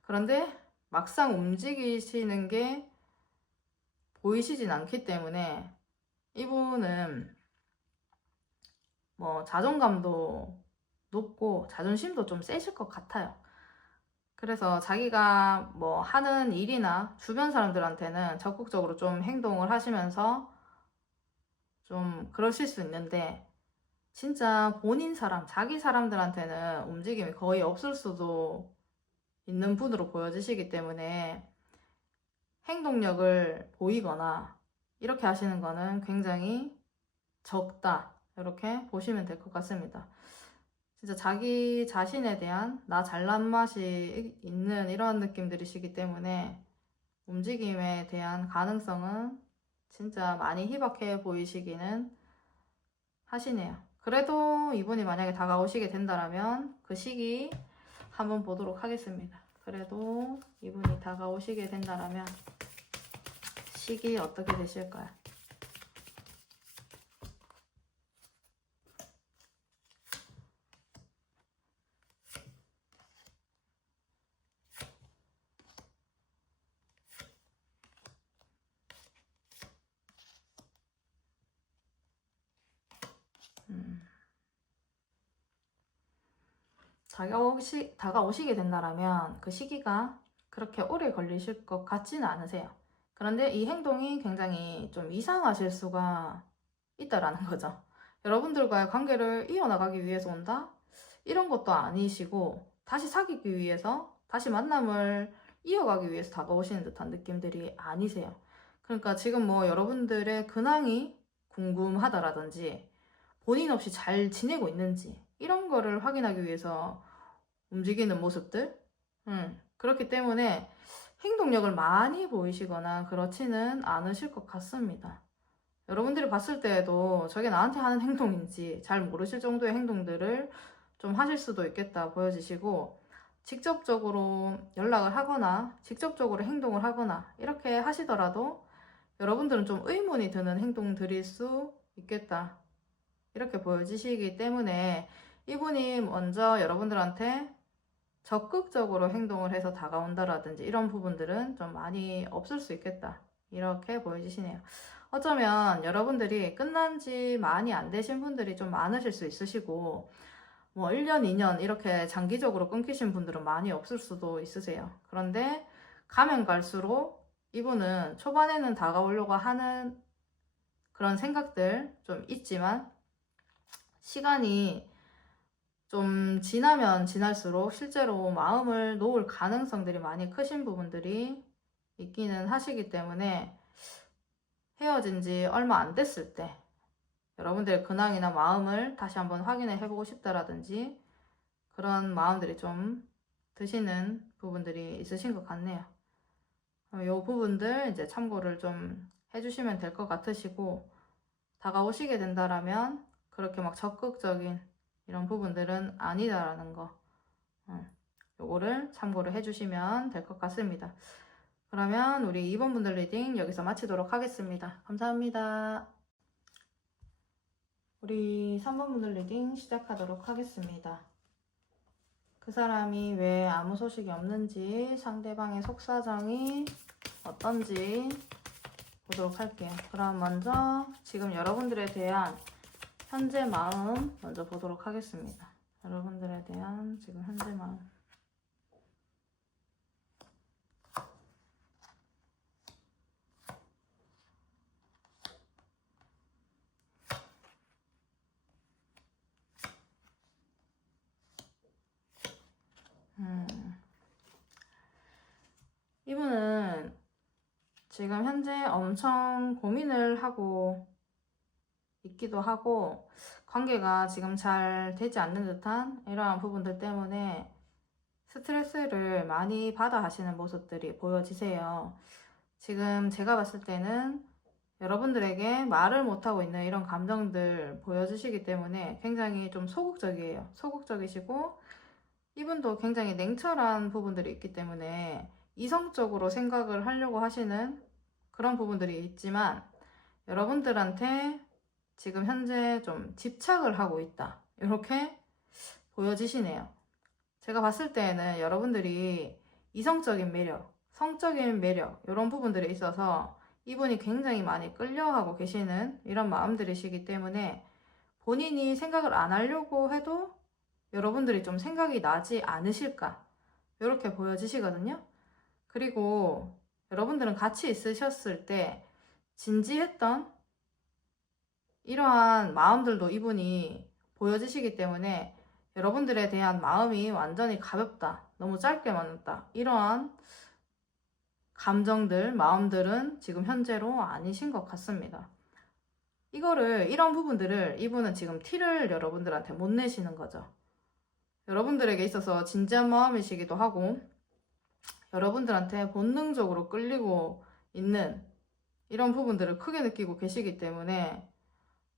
그런데 막상 움직이시는 게 보이시진 않기 때문에 이분은 자존감도 높고 자존심도 좀 세실 것 같아요. 그래서 자기가 하는 일이나 주변 사람들한테는 적극적으로 좀 행동을 하시면서 좀 그러실 수 있는데, 진짜 본인 사람, 자기 사람들한테는 움직임이 거의 없을 수도 있는 분으로 보여지시기 때문에 행동력을 보이거나 이렇게 하시는 거는 굉장히 적다, 이렇게 보시면 될 것 같습니다. 진짜 자기 자신에 대한 나 잘난 맛이 있는 이런 느낌들이시기 때문에 움직임에 대한 가능성은 진짜 많이 희박해 보이시기는 하시네요. 그래도 이분이 만약에 다가오시게 된다면 그 시기 한번 보도록 하겠습니다. 그래도 이분이 다가오시게 된다면 시기 어떻게 되실까요? 다가오시게 된다면 그 시기가 그렇게 오래 걸리실 것 같지는 않으세요. 그런데 이 행동이 굉장히 좀 이상하실 수가 있다라는 거죠. 여러분들과의 관계를 이어나가기 위해서 온다? 이런 것도 아니시고, 다시 사귀기 위해서, 다시 만남을 이어가기 위해서 다가오시는 듯한 느낌들이 아니세요. 그러니까 지금 여러분들의 근황이 궁금하다라든지, 본인 없이 잘 지내고 있는지, 이런 거를 확인하기 위해서 움직이는 모습들? 그렇기 때문에 행동력을 많이 보이시거나 그렇지는 않으실 것 같습니다. 여러분들이 봤을 때에도 저게 나한테 하는 행동인지 잘 모르실 정도의 행동들을 좀 하실 수도 있겠다 보여지시고, 직접적으로 연락을 하거나 직접적으로 행동을 하거나 이렇게 하시더라도 여러분들은 좀 의문이 드는 행동들일 수 있겠다, 이렇게 보여지시기 때문에 이분이 먼저 여러분들한테 적극적으로 행동을 해서 다가온다라든지 이런 부분들은 좀 많이 없을 수 있겠다, 이렇게 보여지시네요. 어쩌면 여러분들이 끝난 지 많이 안 되신 분들이 좀 많으실 수 있으시고, 1년, 2년 이렇게 장기적으로 끊기신 분들은 많이 없을 수도 있으세요. 그런데 가면 갈수록 이분은 초반에는 다가오려고 하는 그런 생각들 좀 있지만, 시간이 좀 지나면 지날수록 실제로 마음을 놓을 가능성들이 많이 크신 부분들이 있기는 하시기 때문에, 헤어진 지 얼마 안 됐을 때 여러분들의 근황이나 마음을 다시 한번 확인해 보고 싶다라든지 그런 마음들이 좀 드시는 부분들이 있으신 것 같네요. 이 부분들 이제 참고를 좀 해주시면 될 것 같으시고, 다가오시게 된다라면 그렇게 막 적극적인 이런 부분들은 아니다라는 거 요거를 참고를 해주시면 될 것 같습니다. 그러면 우리 2번 분들 리딩 여기서 마치도록 하겠습니다. 감사합니다. 우리 3번 분들 리딩 시작하도록 하겠습니다. 그 사람이 왜 아무 소식이 없는지, 상대방의 속사정이 어떤지 보도록 할게요. 그럼 먼저 지금 여러분들에 대한 현재 마음 먼저 보도록 하겠습니다. 여러분들에 대한 지금 현재 마음. 이분은 지금 현재 엄청 고민을 하고 있기도 하고 관계가 지금 잘 되지 않는 듯한 이러한 부분들 때문에 스트레스를 많이 받아 하시는 모습들이 보여지세요. 지금 제가 봤을 때는 여러분들에게 말을 못하고 있는 이런 감정들 보여주시기 때문에 굉장히 좀 소극적이에요. 소극적이시고 이분도 굉장히 냉철한 부분들이 있기 때문에 이성적으로 생각을 하려고 하시는 그런 부분들이 있지만 여러분들한테 지금 현재 좀 집착을 하고 있다. 이렇게 보여지시네요. 제가 봤을 때는 여러분들이 이성적인 매력, 성적인 매력 이런 부분들에 있어서 이분이 굉장히 많이 끌려하고 계시는 이런 마음들이시기 때문에 본인이 생각을 안 하려고 해도 여러분들이 좀 생각이 나지 않으실까 이렇게 보여지시거든요. 그리고 여러분들은 같이 있으셨을 때 진지했던 이러한 마음들도 이분이 보여지시기 때문에 여러분들에 대한 마음이 완전히 가볍다, 너무 짧게 만났다 이러한 감정들, 마음들은 지금 현재로 아니신 것 같습니다. 이런 부분들을 이분은 지금 티를 여러분들한테 못 내시는 거죠. 여러분들에게 있어서 진지한 마음이시기도 하고 여러분들한테 본능적으로 끌리고 있는 이런 부분들을 크게 느끼고 계시기 때문에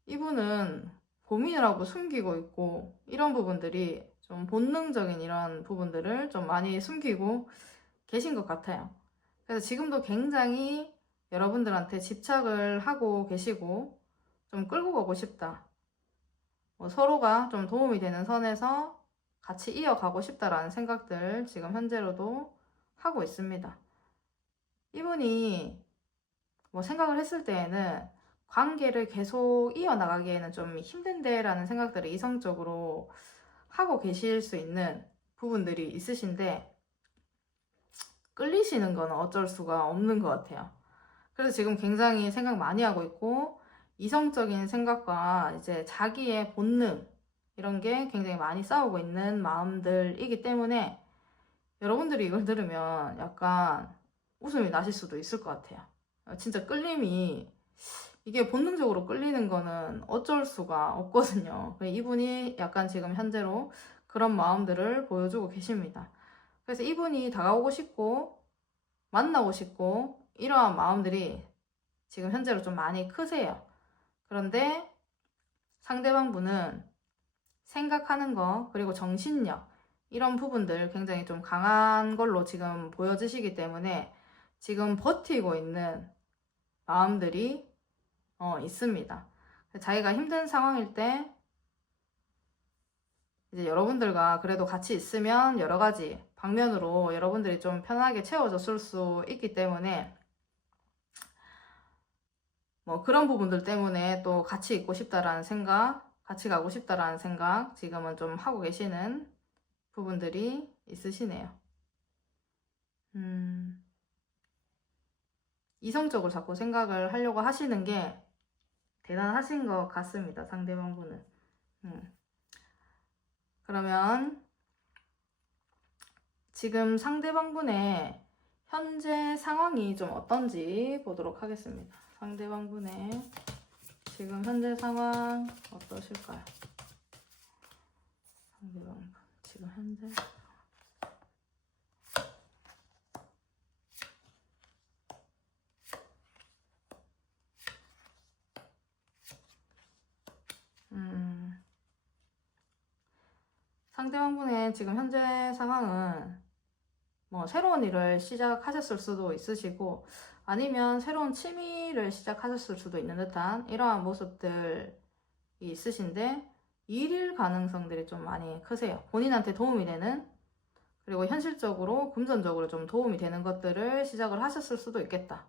이분은 고민을 하고 숨기고 있고 이런 부분들이 좀 본능적인 이런 부분들을 좀 많이 숨기고 계신 것 같아요. 그래서 지금도 굉장히 여러분들한테 집착을 하고 계시고 좀 끌고 가고 싶다. 서로가 좀 도움이 되는 선에서 같이 이어가고 싶다라는 생각들 지금 현재로도 하고 있습니다. 이분이 생각을 했을 때에는 관계를 계속 이어나가기에는 좀 힘든데라는 생각들을 이성적으로 하고 계실 수 있는 부분들이 있으신데 끌리시는 건 어쩔 수가 없는 것 같아요. 그래서 지금 굉장히 생각 많이 하고 있고 이성적인 생각과 이제 자기의 본능 이런 게 굉장히 많이 싸우고 있는 마음들이기 때문에 여러분들이 이걸 들으면 약간 웃음이 나실 수도 있을 것 같아요. 진짜 끌림이 이게 본능적으로 끌리는 거는 어쩔 수가 없거든요. 이분이 약간 지금 현재로 그런 마음들을 보여주고 계십니다. 그래서 이분이 다가오고 싶고 만나고 싶고 이러한 마음들이 지금 현재로 좀 많이 크세요. 그런데 상대방 분은 생각하는 거 그리고 정신력 이런 부분들 굉장히 좀 강한 걸로 지금 보여지시기 때문에 지금 버티고 있는 마음들이 있습니다. 자기가 힘든 상황일 때 이제 여러분들과 그래도 같이 있으면 여러 가지 방면으로 여러분들이 좀 편하게 채워졌을 수 있기 때문에 그런 부분들 때문에 또 같이 있고 싶다라는 생각, 같이 가고 싶다라는 생각 지금은 좀 하고 계시는 부분들이 있으시네요. 이성적으로 자꾸 생각을 하려고 하시는 게 대단하신 것 같습니다. 상대방 분은. 그러면 지금 상대방 분의 현재 상황이 좀 어떤지 보도록 하겠습니다. 상대방 분의 지금 현재 상황 어떠실까요? 상대방 분 지금 현재 상대방분의 지금 현재 상황은 뭐 새로운 일을 시작하셨을 수도 있으시고 아니면 새로운 취미를 시작하셨을 수도 있는 듯한 이러한 모습들이 있으신데 일일 가능성들이 좀 많이 크세요. 본인한테 도움이 되는, 그리고 현실적으로 금전적으로 좀 도움이 되는 것들을 시작을 하셨을 수도 있겠다,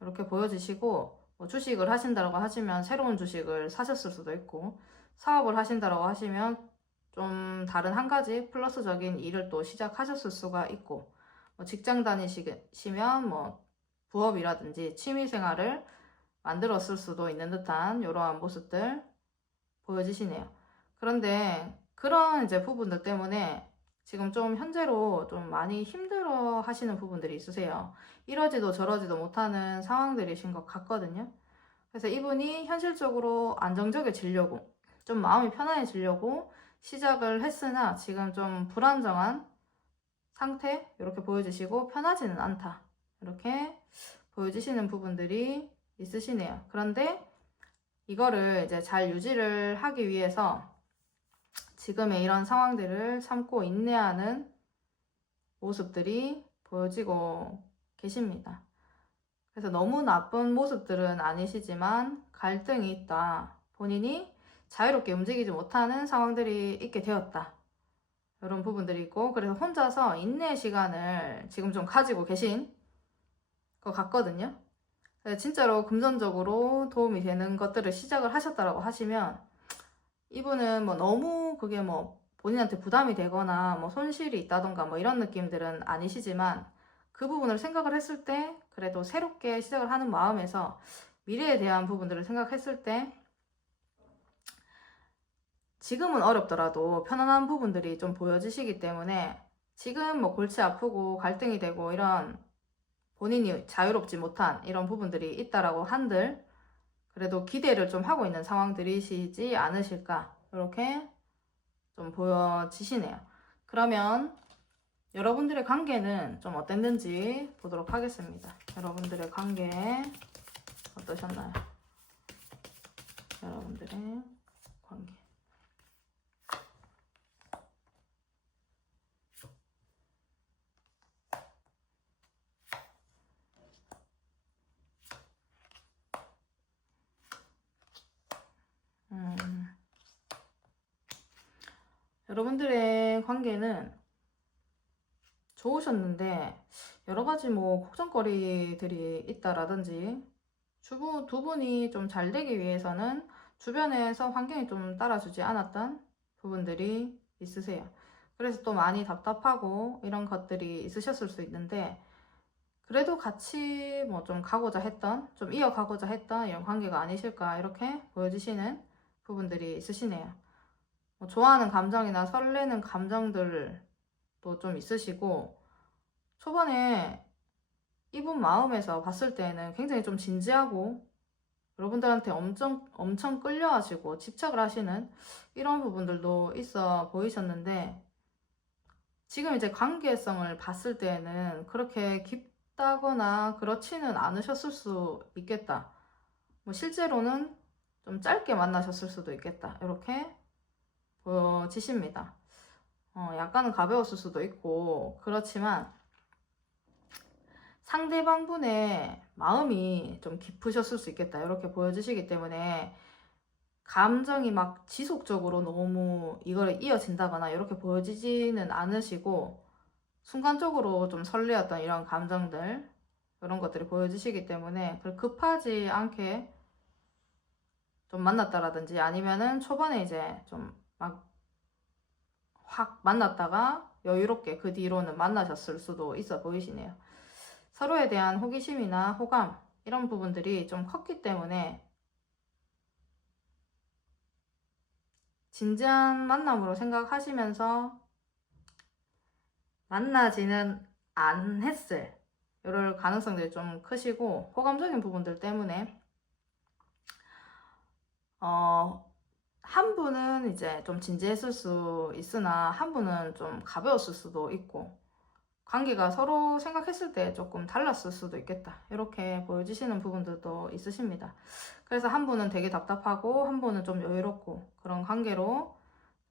이렇게 보여지시고, 뭐 주식을 하신다고 하시면 새로운 주식을 사셨을 수도 있고, 사업을 하신다고 하시면 좀 다른 한 가지 플러스적인 일을 또 시작하셨을 수가 있고, 뭐 직장 다니시면 뭐 부업이라든지 취미 생활을 만들었을 수도 있는 듯한 이러한 모습들 보여지시네요. 그런데 그런 이제 부분들 때문에 지금 좀 현재로 좀 많이 힘들어 하시는 부분들이 있으세요. 이러지도 저러지도 못하는 상황들이신 것 같거든요. 그래서 이분이 현실적으로 안정적이지려고, 좀 마음이 편안해지려고 시작을 했으나 지금 좀 불안정한 상태, 이렇게 보여지시고 편하지는 않다, 이렇게 보여지시는 부분들이 있으시네요. 그런데 이거를 이제 잘 유지를 하기 위해서 지금의 이런 상황들을 참고 인내하는 모습들이 보여지고 계십니다. 그래서 너무 나쁜 모습들은 아니시지만 갈등이 있다, 본인이 자유롭게 움직이지 못하는 상황들이 있게 되었다, 이런 부분들이 있고, 그래서 혼자서 인내 시간을 지금 좀 가지고 계신 것 같거든요. 진짜로 금전적으로 도움이 되는 것들을 시작을 하셨다라고 하시면 이분은 뭐 너무 그게 뭐 본인한테 부담이 되거나 뭐 손실이 있다던가 뭐 이런 느낌들은 아니시지만, 그 부분을 생각을 했을 때 그래도 새롭게 시작을 하는 마음에서 미래에 대한 부분들을 생각했을 때 지금은 어렵더라도 편안한 부분들이 좀 보여지시기 때문에, 지금 뭐 골치 아프고 갈등이 되고 이런 본인이 자유롭지 못한 이런 부분들이 있다라고 한들 그래도 기대를 좀 하고 있는 상황들이시지 않으실까, 이렇게 좀 보여지시네요. 그러면 여러분들의 관계는 좀 어땠는지 보도록 하겠습니다. 여러분들의 관계 어떠셨나요? 여러분들의 관계. 여러분들의 관계는 좋으셨는데 여러 가지 뭐 걱정거리들이 있다라든지, 두 분이 좀 잘 되기 위해서는 주변에서 환경이 좀 따라주지 않았던 부분들이 있으세요. 그래서 또 많이 답답하고 이런 것들이 있으셨을 수 있는데, 그래도 같이 뭐 좀 가고자 했던, 좀 이어가고자 했던 이런 관계가 아니실까, 이렇게 보여지시는 부분들이 있으시네요. 뭐 좋아하는 감정이나 설레는 감정들도 좀 있으시고, 초반에 이분 마음에서 봤을 때는 굉장히 좀 진지하고 여러분들한테 엄청 끌려하시고 집착을 하시는 이런 부분들도 있어 보이셨는데, 지금 이제 관계성을 봤을 때는 그렇게 깊다거나 그렇지는 않으셨을 수 있겠다, 뭐 실제로는 좀 짧게 만나셨을 수도 있겠다, 이렇게 보여지십니다. 약간은 가벼웠을 수도 있고 그렇지만 상대방 분의 마음이 좀 깊으셨을 수 있겠다, 이렇게 보여지시기 때문에 감정이 막 지속적으로 너무 이걸 이어진다거나 이렇게 보여지지는 않으시고, 순간적으로 좀 설레었던 이런 감정들, 이런 것들이 보여지시기 때문에 급하지 않게 좀 만났다라든지, 아니면은 초반에 이제 좀 막 확 만났다가 여유롭게 그 뒤로는 만나셨을 수도 있어 보이시네요. 서로에 대한 호기심이나 호감, 이런 부분들이 좀 컸기 때문에 진지한 만남으로 생각하시면서 만나지는 않았을 이럴 가능성들이 좀 크시고, 호감적인 부분들 때문에 한 분은 이제 좀 진지했을 수 있으나 한 분은 좀 가벼웠을 수도 있고, 관계가 서로 생각했을 때 조금 달랐을 수도 있겠다, 이렇게 보여지시는 부분들도 있으십니다. 그래서 한 분은 되게 답답하고 한 분은 좀 여유롭고 그런 관계로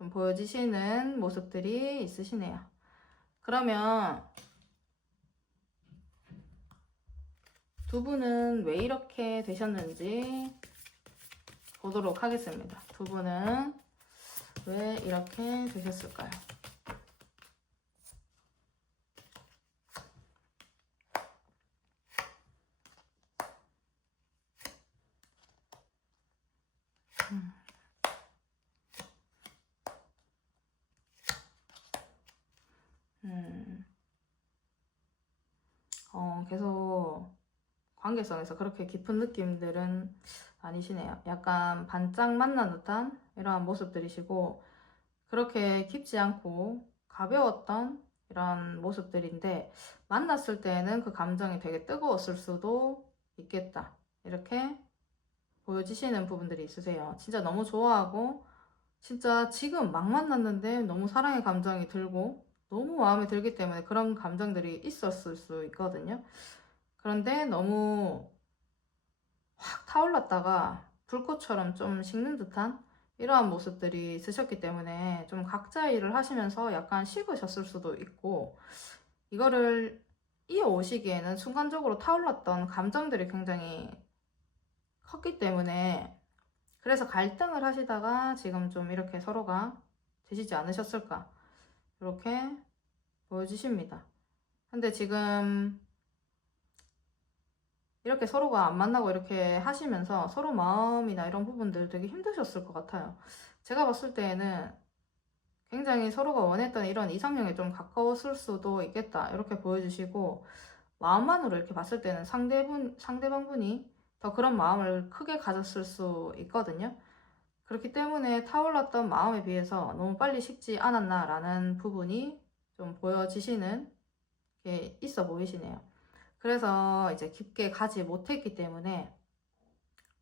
좀 보여지시는 모습들이 있으시네요. 그러면 두 분은 왜 이렇게 되셨는지 보도록 하겠습니다. 두 분은 왜 이렇게 되셨을까요? 계속 관계성에서 그렇게 깊은 느낌들은 아니시네요. 약간 반짝 만난 듯한 이러한 모습들이시고, 그렇게 깊지 않고 가벼웠던 이런 모습들인데, 만났을 때는 그 감정이 되게 뜨거웠을 수도 있겠다. 이렇게 보여지시는 부분들이 있으세요. 진짜 너무 좋아하고, 진짜 지금 막 만났는데 너무 사랑의 감정이 들고, 너무 마음에 들기 때문에 그런 감정들이 있었을 수 있거든요. 그런데 너무 확 타올랐다가 불꽃처럼 좀 식는 듯한 이러한 모습들이 있으셨기 때문에 좀 각자 일을 하시면서 약간 식으셨을 수도 있고, 이거를 이어오시기에는 순간적으로 타올랐던 감정들이 굉장히 컸기 때문에, 그래서 갈등을 하시다가 지금 좀 이렇게 서로가 되시지 않으셨을까, 이렇게 보여주십니다. 근데 지금 이렇게 서로가 안 만나고 이렇게 하시면서 서로 마음이나 이런 부분들 되게 힘드셨을 것 같아요. 제가 봤을 때에는 굉장히 서로가 원했던 이런 이상형에 좀 가까웠을 수도 있겠다, 이렇게 보여주시고, 마음만으로 이렇게 봤을 때는 상대방분이 더 그런 마음을 크게 가졌을 수 있거든요. 그렇기 때문에 타올랐던 마음에 비해서 너무 빨리 식지 않았나라는 부분이 좀 보여지시는 게 있어 보이시네요. 그래서 이제 깊게 가지 못했기 때문에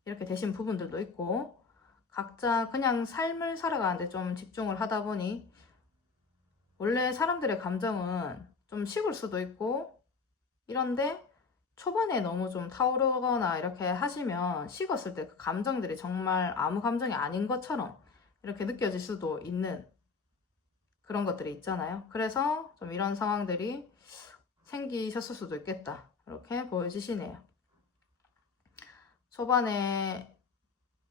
이렇게 되신 부분들도 있고, 각자 그냥 삶을 살아가는데 좀 집중을 하다 보니, 원래 사람들의 감정은 좀 식을 수도 있고 이런데, 초반에 너무 좀 타오르거나 이렇게 하시면 식었을 때 그 감정들이 정말 아무 감정이 아닌 것처럼 이렇게 느껴질 수도 있는 그런 것들이 있잖아요. 그래서 좀 이런 상황들이 생기셨을 수도 있겠다, 이렇게 보여지시네요. 초반에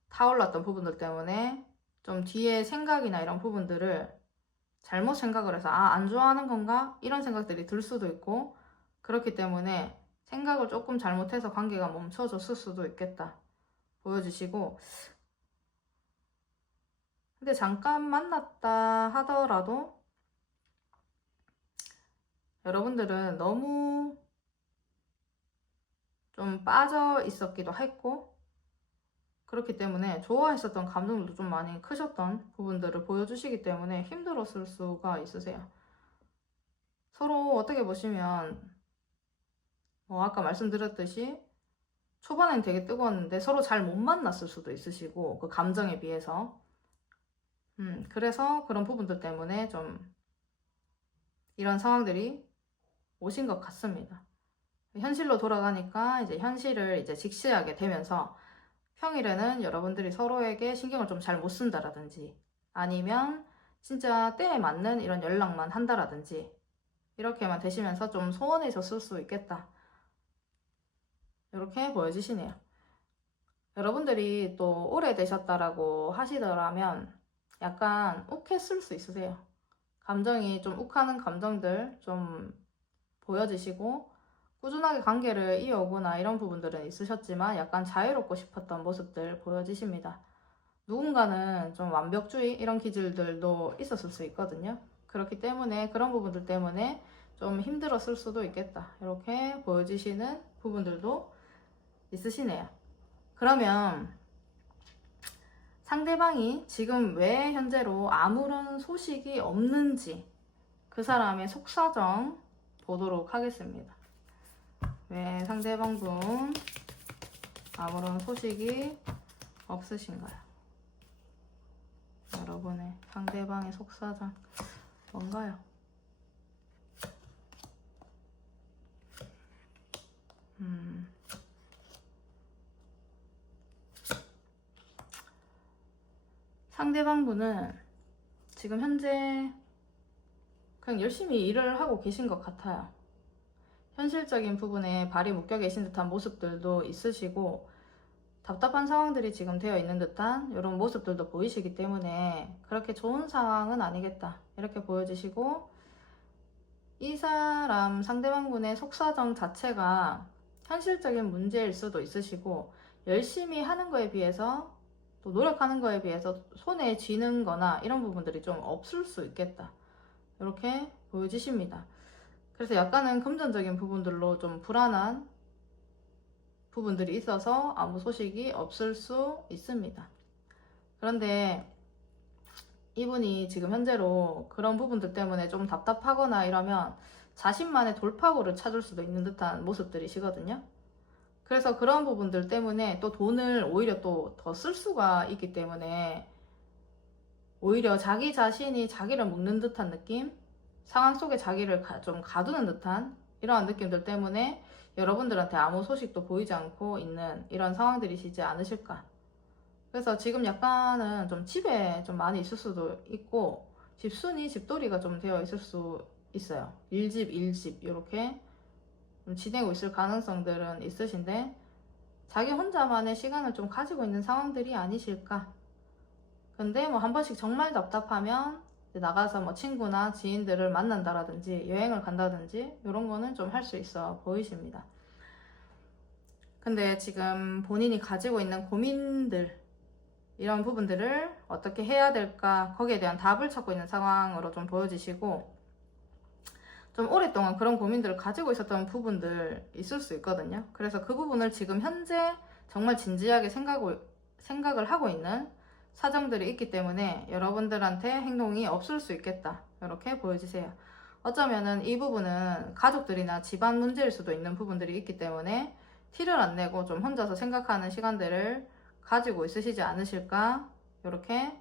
타올랐던 부분들 때문에 좀 뒤에 생각이나 이런 부분들을 잘못 생각을 해서 안 좋아하는 건가? 이런 생각들이 들 수도 있고, 그렇기 때문에 생각을 조금 잘못해서 관계가 멈춰졌을 수도 있겠다 보여주시고, 근데 잠깐 만났다 하더라도 여러분들은 너무 좀 빠져 있었기도 했고, 그렇기 때문에 좋아했었던 감정들도 좀 많이 크셨던 부분들을 보여주시기 때문에 힘들었을 수가 있으세요. 서로 어떻게 보시면 아까 말씀드렸듯이 초반엔 되게 뜨거웠는데 서로 잘 못 만났을 수도 있으시고, 그 감정에 비해서 그래서 그런 부분들 때문에 좀 이런 상황들이 오신 것 같습니다. 현실로 돌아가니까 이제 현실을 이제 직시하게 되면서, 평일에는 여러분들이 서로에게 신경을 좀 잘 못 쓴다라든지, 아니면 진짜 때에 맞는 이런 연락만 한다라든지, 이렇게만 되시면서 좀 소원해졌을 수 있겠다, 이렇게 보여지시네요. 여러분들이 또 오래되셨다라고 하시더라면 약간 욱했을 수 있으세요. 감정이 좀 욱하는 감정들 좀 보여지시고, 꾸준하게 관계를 이어오거나 이런 부분들은 있으셨지만 약간 자유롭고 싶었던 모습들 보여지십니다. 누군가는 좀 완벽주의 이런 기질들도 있었을 수 있거든요. 그렇기 때문에 그런 부분들 때문에 좀 힘들었을 수도 있겠다, 이렇게 보여지시는 부분들도 있으시네요. 그러면 상대방이 지금 왜 현재로 아무런 소식이 없는지, 그 사람의 속사정 보도록 하겠습니다. 왜 상대방분 아무런 소식이 없으신가요? 여러분의 상대방의 속사정 뭔가요? 상대방분은 지금 현재 그냥 열심히 일을 하고 계신 것 같아요. 현실적인 부분에 발이 묶여 계신 듯한 모습들도 있으시고 답답한 상황들이 지금 되어 있는 듯한 이런 모습들도 보이시기 때문에 그렇게 좋은 상황은 아니겠다 이렇게 보여지시고, 이 사람 상대방분의 속사정 자체가 현실적인 문제일 수도 있으시고 열심히 하는 거에 비해서 또 노력하는 거에 비해서 손에 쥐는 거나 이런 부분들이 좀 없을 수 있겠다 이렇게 보여지십니다. 그래서 약간은 금전적인 부분들로 좀 불안한 부분들이 있어서 아무 소식이 없을 수 있습니다. 그런데 이분이 지금 현재로 그런 부분들 때문에 좀 답답하거나 이러면 자신만의 돌파구를 찾을 수도 있는 듯한 모습들이시거든요. 그래서 그런 부분들 때문에 또 돈을 오히려 또 더 쓸 수가 있기 때문에 오히려 자기 자신이 자기를 묶는 듯한 느낌, 상황 속에 자기를 좀 가두는 듯한 이러한 느낌들 때문에 여러분들한테 아무 소식도 보이지 않고 있는 이런 상황들이시지 않으실까. 그래서 지금 약간은 좀 집에 좀 많이 있을 수도 있고 집순이, 집돌이가 좀 되어 있을 수 있어요. 일집, 일집 이렇게 좀 지내고 있을 가능성들은 있으신데 자기 혼자만의 시간을 좀 가지고 있는 상황들이 아니실까. 근데 뭐 한 번씩 정말 답답하면 나가서 뭐 친구나 지인들을 만난다라든지 여행을 간다든지 이런 거는 좀 할 수 있어 보이십니다. 근데 지금 본인이 가지고 있는 고민들, 이런 부분들을 어떻게 해야 될까, 거기에 대한 답을 찾고 있는 상황으로 좀 보여지시고, 좀 오랫동안 그런 고민들을 가지고 있었던 부분들 있을 수 있거든요. 그래서 그 부분을 지금 현재 정말 진지하게 생각을 하고 있는 사정들이 있기 때문에 여러분들한테 행동이 없을 수 있겠다 이렇게 보여지세요. 어쩌면은 이 부분은 가족들이나 집안 문제일 수도 있는 부분들이 있기 때문에 티를 안 내고 좀 혼자서 생각하는 시간들을 가지고 있으시지 않으실까 이렇게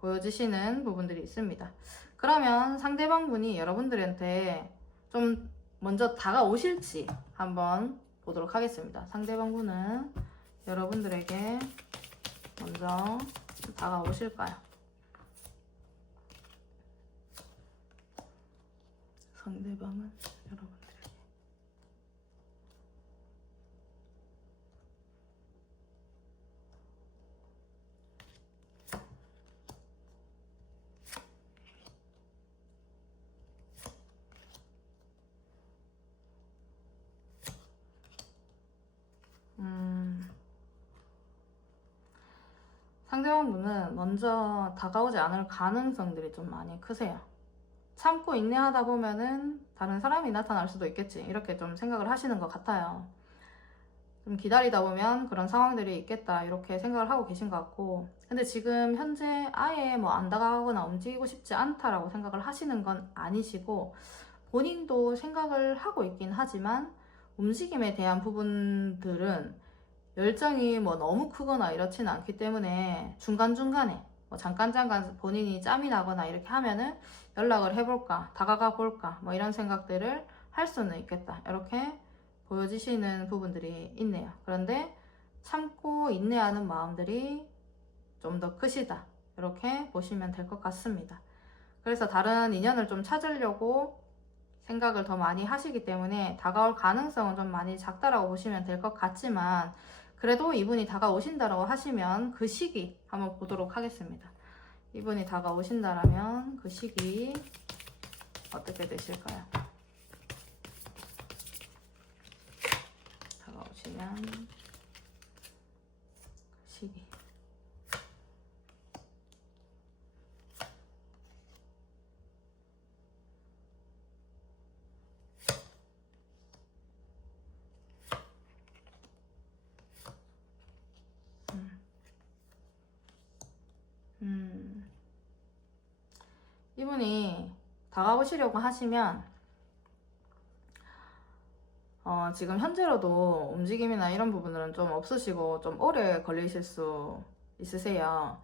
보여지시는 부분들이 있습니다. 그러면 상대방 분이 여러분들한테 좀 먼저 다가오실지 한번 보도록 하겠습니다. 상대방 분은 여러분들에게 먼저 다가오실까요? 상대방은 여러분들에게 상대방분은 먼저 다가오지 않을 가능성들이 좀 많이 크세요. 참고 인내하다 보면은 다른 사람이 나타날 수도 있겠지 이렇게 좀 생각을 하시는 것 같아요. 좀 기다리다 보면 그런 상황들이 있겠다 이렇게 생각을 하고 계신 것 같고, 근데 지금 현재 아예 뭐 안 다가가거나 움직이고 싶지 않다라고 생각을 하시는 건 아니시고 본인도 생각을 하고 있긴 하지만 움직임에 대한 부분들은 열정이 뭐 너무 크거나 이렇지는 않기 때문에 중간중간에 뭐 잠깐 본인이 짬이 나거나 이렇게 하면은 연락을 해볼까, 다가가 볼까 뭐 이런 생각들을 할 수는 있겠다 이렇게 보여지시는 부분들이 있네요. 그런데 참고 인내하는 마음들이 좀 더 크시다 이렇게 보시면 될 것 같습니다. 그래서 다른 인연을 좀 찾으려고 생각을 더 많이 하시기 때문에 다가올 가능성은 좀 많이 작다라고 보시면 될 것 같지만, 그래도 이분이 다가오신다라고 하시면 그 시기 한번 보도록 하겠습니다. 이분이 다가오신다라면 그 시기 어떻게 되실까요? 다가오시면 그 시기. 이분이 다가오시려고 하시면 지금 현재로도 움직임이나 이런 부분들은 좀 없으시고 좀 오래 걸리실 수 있으세요.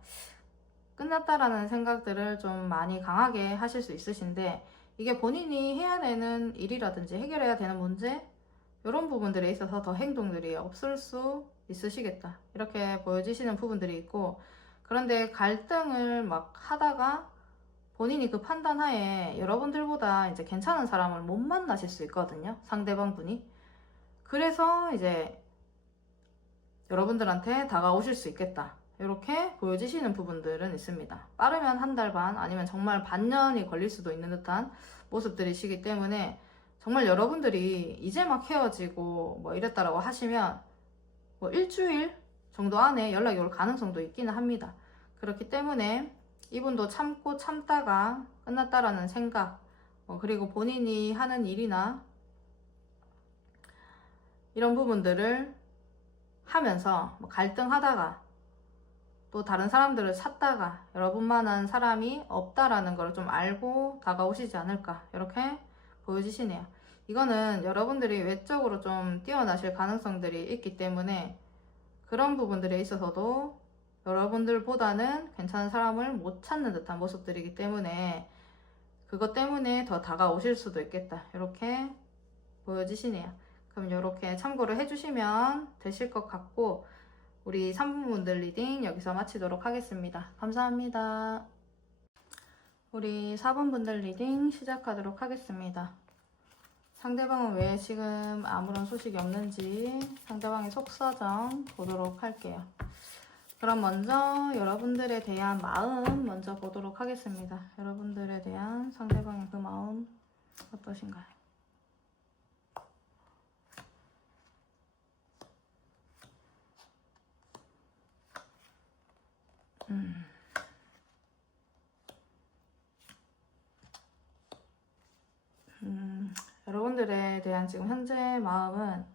끝났다라는 생각들을 좀 많이 강하게 하실 수 있으신데, 이게 본인이 해야 되는 일이라든지 해결해야 되는 문제 이런 부분들에 있어서 더 행동들이 없을 수 있으시겠다 이렇게 보여지시는 부분들이 있고, 그런데 갈등을 막 하다가 본인이 그 판단하에 여러분들보다 이제 괜찮은 사람을 못 만나실 수 있거든요. 상대방 분이. 그래서 이제 여러분들한테 다가오실 수 있겠다. 이렇게 보여지시는 부분들은 있습니다. 빠르면 한 달 반, 아니면 정말 반년이 걸릴 수도 있는 듯한 모습들이시기 때문에 정말 여러분들이 이제 막 헤어지고 뭐 이랬다라고 하시면 뭐 일주일 정도 안에 연락이 올 가능성도 있기는 합니다. 그렇기 때문에 이분도 참고 참다가 끝났다라는 생각, 그리고 본인이 하는 일이나 이런 부분들을 하면서 갈등하다가 또 다른 사람들을 찾다가 여러분만한 사람이 없다라는 걸 좀 알고 다가오시지 않을까, 이렇게 보여지시네요. 이거는 여러분들이 외적으로 좀 뛰어나실 가능성들이 있기 때문에 그런 부분들에 있어서도 여러분들보다는 괜찮은 사람을 못 찾는 듯한 모습들이기 때문에 그것 때문에 더 다가오실 수도 있겠다, 이렇게 보여지시네요. 그럼 이렇게 참고를 해주시면 되실 것 같고, 우리 3분분들 리딩 여기서 마치도록 하겠습니다. 감사합니다. 우리 4분분들 리딩 시작하도록 하겠습니다. 상대방은 왜 지금 아무런 소식이 없는지 상대방의 속사정 보도록 할게요. 그럼 먼저 여러분들에 대한 마음 먼저 보도록 하겠습니다. 여러분들에 대한 상대방의 그 마음 어떠신가요? 여러분들에 대한 지금 현재 마음은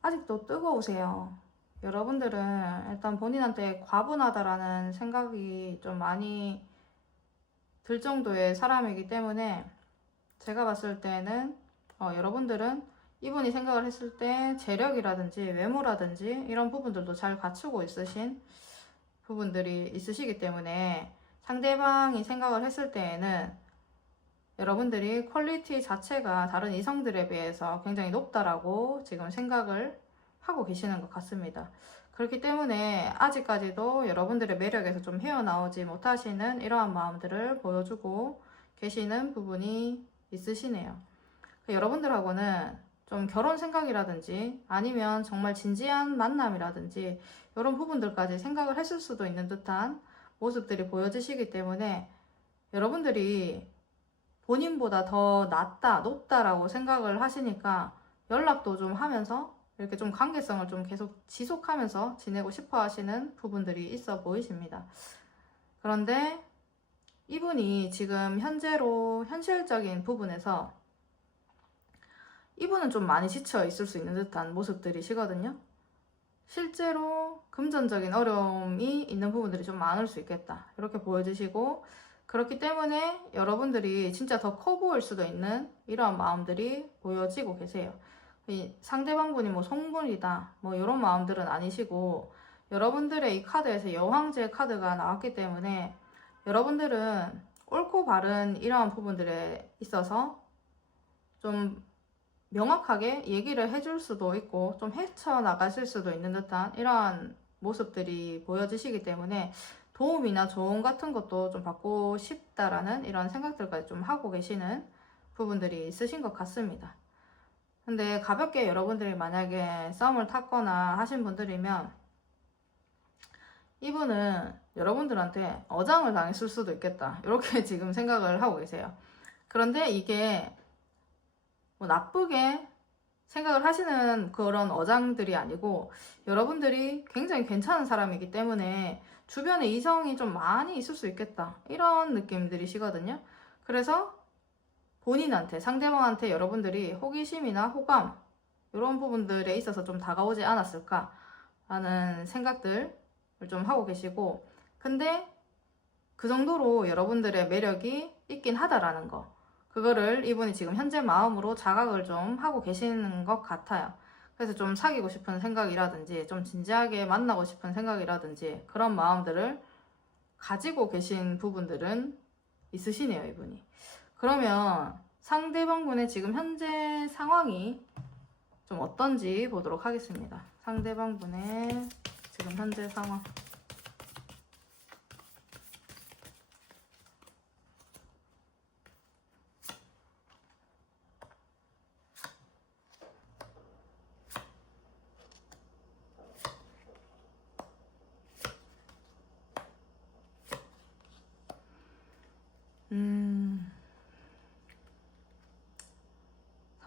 아직도 뜨거우세요. 여러분들은 일단 본인한테 과분하다라는 생각이 좀 많이 들 정도의 사람이기 때문에 제가 봤을 때는 여러분들은 이분이 생각을 했을 때 재력이라든지 외모라든지 이런 부분들도 잘 갖추고 있으신 부분들이 있으시기 때문에 상대방이 생각을 했을 때에는 여러분들이 퀄리티 자체가 다른 이성들에 비해서 굉장히 높다라고 지금 생각을 하고 계시는 것 같습니다. 그렇기 때문에 아직까지도 여러분들의 매력에서 좀 헤어나오지 못하시는 이러한 마음들을 보여주고 계시는 부분이 있으시네요. 여러분들하고는 좀 결혼 생각이라든지 아니면 정말 진지한 만남이라든지 이런 부분들까지 생각을 했을 수도 있는 듯한 모습들이 보여지시기 때문에 여러분들이 본인보다 더 낫다, 높다라고 생각을 하시니까 연락도 좀 하면서 이렇게 좀 관계성을 좀 계속 지속하면서 지내고 싶어 하시는 부분들이 있어 보이십니다. 그런데 이분이 지금 현재로 현실적인 부분에서 이분은 좀 많이 지쳐 있을 수 있는 듯한 모습들이시거든요. 실제로 금전적인 어려움이 있는 부분들이 좀 많을 수 있겠다, 이렇게 보여지시고, 그렇기 때문에 여러분들이 진짜 더 커 보일 수도 있는 이러한 마음들이 보여지고 계세요. 이 상대방분이 뭐 송분이다 뭐 이런 마음들은 아니시고, 여러분들의 이 카드에서 여왕제 카드가 나왔기 때문에 여러분들은 옳고 바른 이러한 부분들에 있어서 좀 명확하게 얘기를 해줄 수도 있고 좀 헤쳐나가실 수도 있는 듯한 이러한 모습들이 보여지시기 때문에 도움이나 조언 같은 것도 좀 받고 싶다라는 이런 생각들까지 좀 하고 계시는 부분들이 있으신 것 같습니다. 근데 가볍게 여러분들이 만약에 썸을 탔거나 하신 분들이면 이분은 여러분들한테 어장을 당했을 수도 있겠다, 이렇게 지금 생각을 하고 계세요. 그런데 이게 뭐 나쁘게 생각을 하시는 그런 어장들이 아니고 여러분들이 굉장히 괜찮은 사람이기 때문에 주변에 이성이 좀 많이 있을 수 있겠다, 이런 느낌들이시거든요. 그래서 본인한테, 상대방한테 여러분들이 호기심이나 호감 이런 부분들에 있어서 좀 다가오지 않았을까 라는 생각들을 좀 하고 계시고, 근데 그 정도로 여러분들의 매력이 있긴 하다라는 거, 그거를 이분이 지금 현재 마음으로 자각을 좀 하고 계시는 것 같아요. 그래서 좀 사귀고 싶은 생각이라든지 좀 진지하게 만나고 싶은 생각이라든지 그런 마음들을 가지고 계신 부분들은 있으시네요, 이분이. 그러면 상대방분의 지금 현재 상황이 좀 어떤지 보도록 하겠습니다. 상대방분의 지금 현재 상황.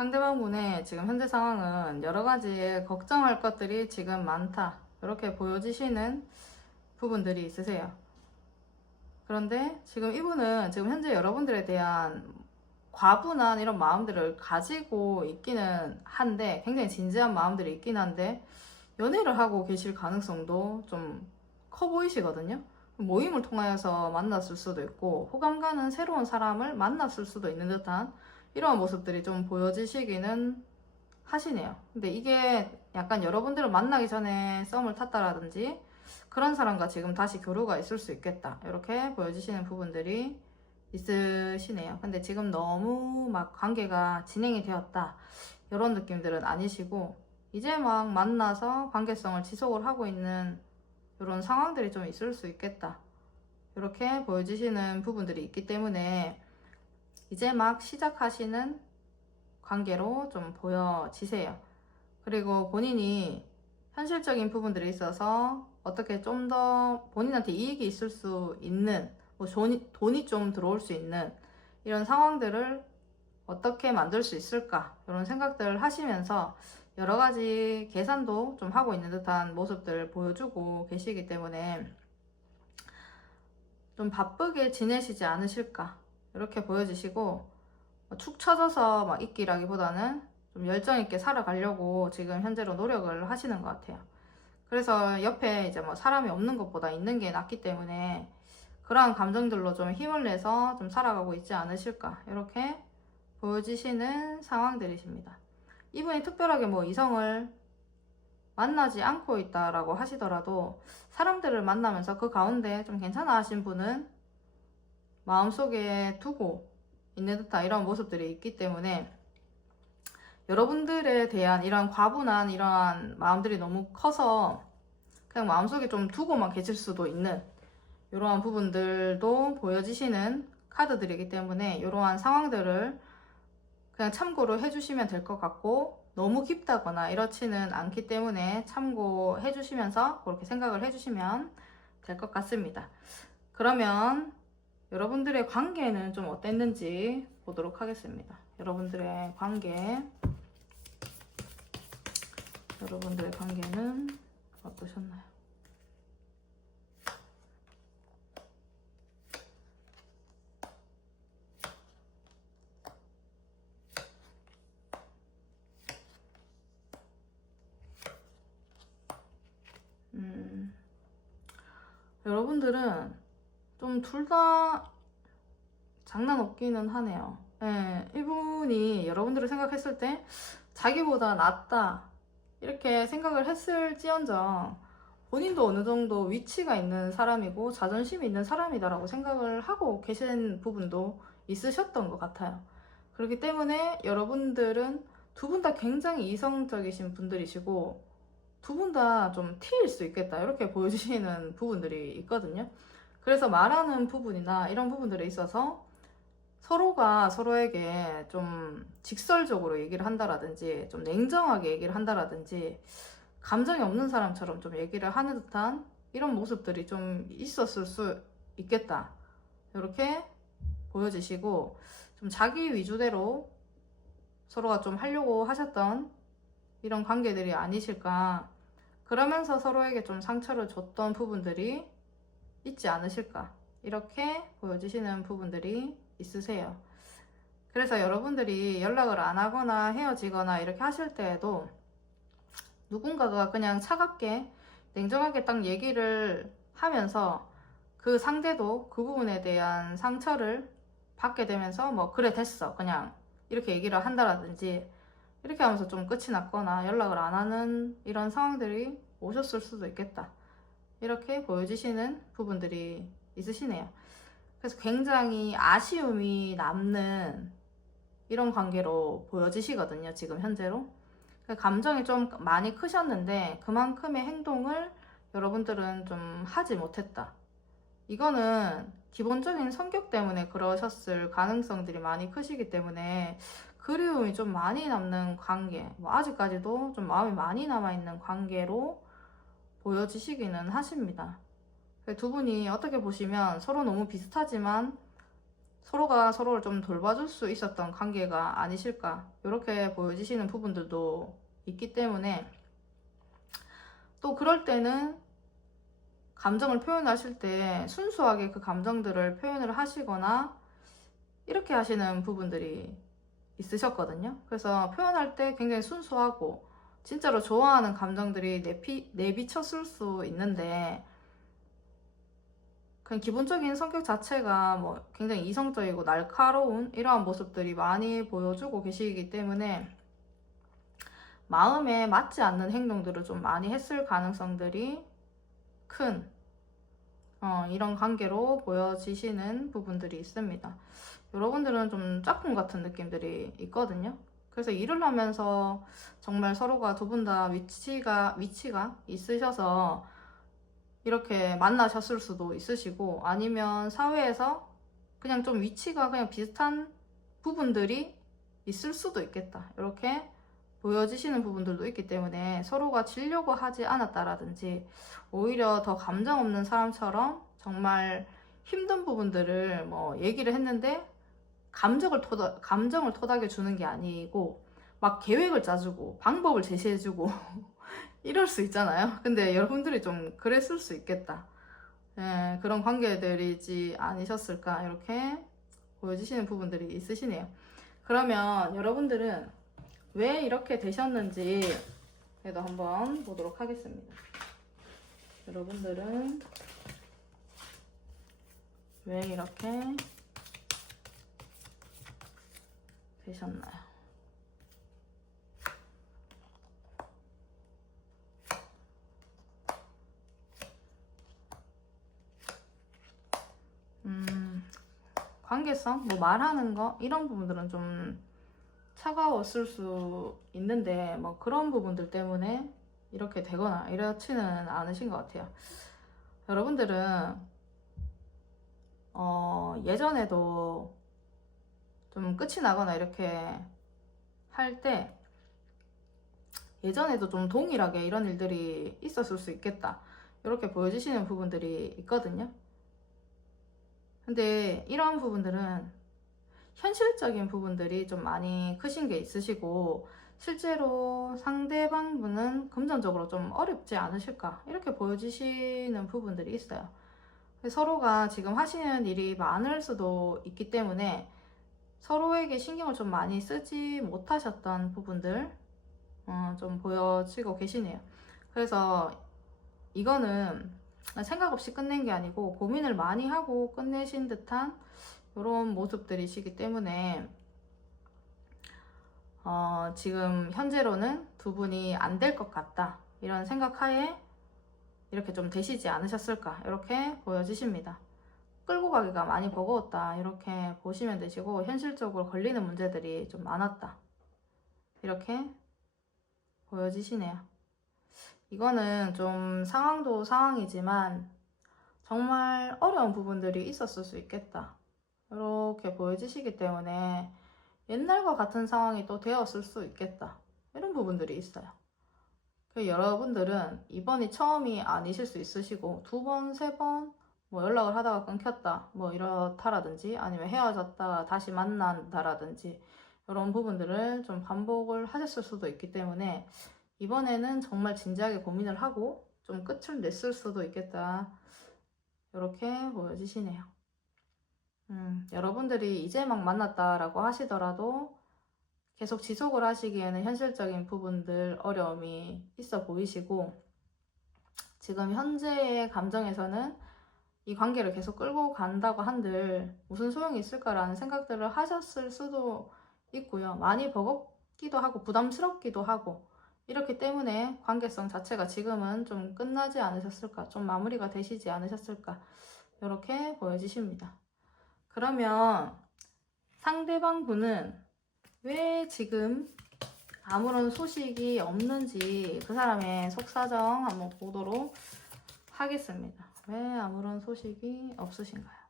상대방분의 지금 현재 상황은 여러 가지 걱정할 것들이 지금 많다. 이렇게 보여지시는 부분들이 있으세요. 그런데 지금 이분은 지금 현재 여러분들에 대한 과분한 이런 마음들을 가지고 있기는 한데, 굉장히 진지한 마음들이 있긴 한데, 연애를 하고 계실 가능성도 좀 커 보이시거든요. 모임을 통하여서 만났을 수도 있고, 호감 가는 새로운 사람을 만났을 수도 있는 듯한 이러한 모습들이 좀 보여지시기는 하시네요. 근데 이게 약간 여러분들을 만나기 전에 썸을 탔다라든지 그런 사람과 지금 다시 교류가 있을 수 있겠다, 이렇게 보여지시는 부분들이 있으시네요. 근데 지금 너무 막 관계가 진행이 되었다, 이런 느낌들은 아니시고, 이제 막 만나서 관계성을 지속을 하고 있는 이런 상황들이 좀 있을 수 있겠다, 이렇게 보여지시는 부분들이 있기 때문에 이제 막 시작하시는 관계로 좀 보여지세요. 그리고 본인이 현실적인 부분들이 있어서 어떻게 좀 더 본인한테 이익이 있을 수 있는, 뭐 돈이 좀 들어올 수 있는 이런 상황들을 어떻게 만들 수 있을까, 이런 생각들을 하시면서 여러 가지 계산도 좀 하고 있는 듯한 모습들을 보여주고 계시기 때문에 좀 바쁘게 지내시지 않으실까, 이렇게 보여지시고, 축 처져서 막 있기라기보다는 좀 열정 있게 살아가려고 지금 현재로 노력을 하시는 것 같아요. 그래서 옆에 이제 뭐 사람이 없는 것보다 있는 게 낫기 때문에 그러한 감정들로 좀 힘을 내서 좀 살아가고 있지 않으실까, 이렇게 보여지시는 상황들이십니다. 이분이 특별하게 뭐 이성을 만나지 않고 있다라고 하시더라도 사람들을 만나면서 그 가운데 좀 괜찮아 하신 분은 마음속에 두고 있는 듯한 이런 모습들이 있기 때문에 여러분들에 대한 이러한 과분한 이러한 마음들이 너무 커서 그냥 마음속에 좀 두고만 계실 수도 있는 이러한 부분들도 보여지시는 카드들이기 때문에 이러한 상황들을 그냥 참고를 해주시면 될 것 같고, 너무 깊다거나 이렇지는 않기 때문에 참고해 주시면서 그렇게 생각을 해주시면 될 것 같습니다. 그러면 여러분들의 관계는 좀 어땠는지 보도록 하겠습니다. 여러분들의 관계는 어떠셨나요? 여러분들은 좀 둘 다 장난 없기는 하네요. 네, 이분이 여러분들을 생각했을 때 자기보다 낫다, 이렇게 생각을 했을지언정 본인도 어느 정도 위치가 있는 사람이고 자존심이 있는 사람이다라고 생각을 하고 계신 부분도 있으셨던 것 같아요. 그렇기 때문에 여러분들은 두 분 다 굉장히 이성적이신 분들이시고 두 분 다 좀 T일 수 있겠다, 이렇게 보여주시는 부분들이 있거든요. 그래서 말하는 부분이나 이런 부분들에 있어서 서로가 서로에게 좀 직설적으로 얘기를 한다라든지 좀 냉정하게 얘기를 한다라든지 감정이 없는 사람처럼 좀 얘기를 하는 듯한 이런 모습들이 좀 있었을 수 있겠다, 이렇게 보여지시고, 좀 자기 위주대로 서로가 좀 하려고 하셨던 이런 관계들이 아니실까, 그러면서 서로에게 좀 상처를 줬던 부분들이 있지 않으실까, 이렇게 보여지시는 부분들이 있으세요. 그래서 여러분들이 연락을 안 하거나 헤어지거나 이렇게 하실 때에도 누군가가 그냥 차갑게 냉정하게 딱 얘기를 하면서 그 상대도 그 부분에 대한 상처를 받게 되면서 뭐 그래 됐어 그냥 이렇게 얘기를 한다라든지 이렇게 하면서 좀 끝이 났거나 연락을 안 하는 이런 상황들이 오셨을 수도 있겠다, 이렇게 보여지시는 부분들이 있으시네요. 그래서 굉장히 아쉬움이 남는 이런 관계로 보여지시거든요, 지금 현재로. 감정이 좀 많이 크셨는데 그만큼의 행동을 여러분들은 좀 하지 못했다. 이거는 기본적인 성격 때문에 그러셨을 가능성들이 많이 크시기 때문에 그리움이 좀 많이 남는 관계, 뭐 아직까지도 좀 마음이 많이 남아있는 관계로 보여지시기는 하십니다. 두 분이 어떻게 보시면 서로 너무 비슷하지만 서로가 서로를 좀 돌봐줄 수 있었던 관계가 아니실까, 이렇게 보여지시는 부분들도 있기 때문에, 또 그럴 때는 감정을 표현하실 때 순수하게 그 감정들을 표현을 하시거나 이렇게 하시는 부분들이 있으셨거든요. 그래서 표현할 때 굉장히 순수하고 진짜로 좋아하는 감정들이 내비쳤을 수 있는데, 그냥 기본적인 성격 자체가 뭐 굉장히 이성적이고 날카로운 이러한 모습들이 많이 보여주고 계시기 때문에 마음에 맞지 않는 행동들을 좀 많이 했을 가능성들이 큰 이런 관계로 보여지시는 부분들이 있습니다. 여러분들은 좀 짝꿍 같은 느낌들이 있거든요. 그래서 일을 하면서 정말 서로가 두 분 다 위치가 있으셔서 이렇게 만나셨을 수도 있으시고, 아니면 사회에서 그냥 좀 위치가 그냥 비슷한 부분들이 있을 수도 있겠다, 이렇게 보여지시는 부분들도 있기 때문에 서로가 지려고 하지 않았다라든지, 오히려 더 감정 없는 사람처럼 정말 힘든 부분들을 뭐 얘기를 했는데 감정을 토닥여 주는 게 아니고 막 계획을 짜주고 방법을 제시해주고 이럴 수 있잖아요. 근데 여러분들이 좀 그랬을 수 있겠다. 예, 그런 관계들이지 않으셨을까, 이렇게 보여지시는 부분들이 있으시네요. 그러면 여러분들은 왜 이렇게 되셨는지 그래도 한번 보도록 하겠습니다. 여러분들은 왜 이렇게 되셨나요? 관계성, 뭐 말하는 거 이런 부분들은 좀 차가웠을 수 있는데, 뭐 그런 부분들 때문에 이렇게 되거나 이렇지는 않으신 것 같아요. 여러분들은 예전에도 좀 끝이 나거나 이렇게 할 때 예전에도 좀 동일하게 이런 일들이 있었을 수 있겠다, 이렇게 보여지시는 부분들이 있거든요. 근데 이런 부분들은 현실적인 부분들이 좀 많이 크신 게 있으시고, 실제로 상대방 분은 금전적으로 좀 어렵지 않으실까, 이렇게 보여지시는 부분들이 있어요. 서로가 지금 하시는 일이 많을 수도 있기 때문에 서로에게 신경을 좀 많이 쓰지 못하셨던 부분들 좀 보여지고 계시네요. 그래서 이거는 생각 없이 끝낸 게 아니고 고민을 많이 하고 끝내신 듯한 이런 모습들이시기 때문에 지금 현재로는 두 분이 안 될 것 같다, 이런 생각하에 이렇게 좀 되시지 않으셨을까, 이렇게 보여지십니다. 끌고 가기가 많이 버거웠다, 이렇게 보시면 되시고, 현실적으로 걸리는 문제들이 좀 많았다, 이렇게 보여지시네요. 이거는 좀 상황도 상황이지만 정말 어려운 부분들이 있었을 수 있겠다, 이렇게 보여지시기 때문에 옛날과 같은 상황이 또 되었을 수 있겠다, 이런 부분들이 있어요. 여러분들은 이번이 처음이 아니실 수 있으시고, 두 번, 세 번 뭐 연락을 하다가 끊겼다, 뭐 이렇다라든지, 아니면 헤어졌다 다시 만난다라든지, 이런 부분들을 좀 반복을 하셨을 수도 있기 때문에 이번에는 정말 진지하게 고민을 하고 좀 끝을 냈을 수도 있겠다, 이렇게 보여지시네요. 여러분들이 이제 막 만났다라고 하시더라도 계속 지속을 하시기에는 현실적인 부분들 어려움이 있어 보이시고, 지금 현재의 감정에서는 이 관계를 계속 끌고 간다고 한들 무슨 소용이 있을까라는 생각들을 하셨을 수도 있고요. 많이 버겁기도 하고 부담스럽기도 하고, 이렇기 때문에 관계성 자체가 지금은 좀 끝나지 않으셨을까, 좀 마무리가 되시지 않으셨을까, 이렇게 보여지십니다. 그러면 상대방 분은 왜 지금 아무런 소식이 없는지 그 사람의 속사정 한번 보도록 하겠습니다. 왜 아무런 소식이 없으신가요?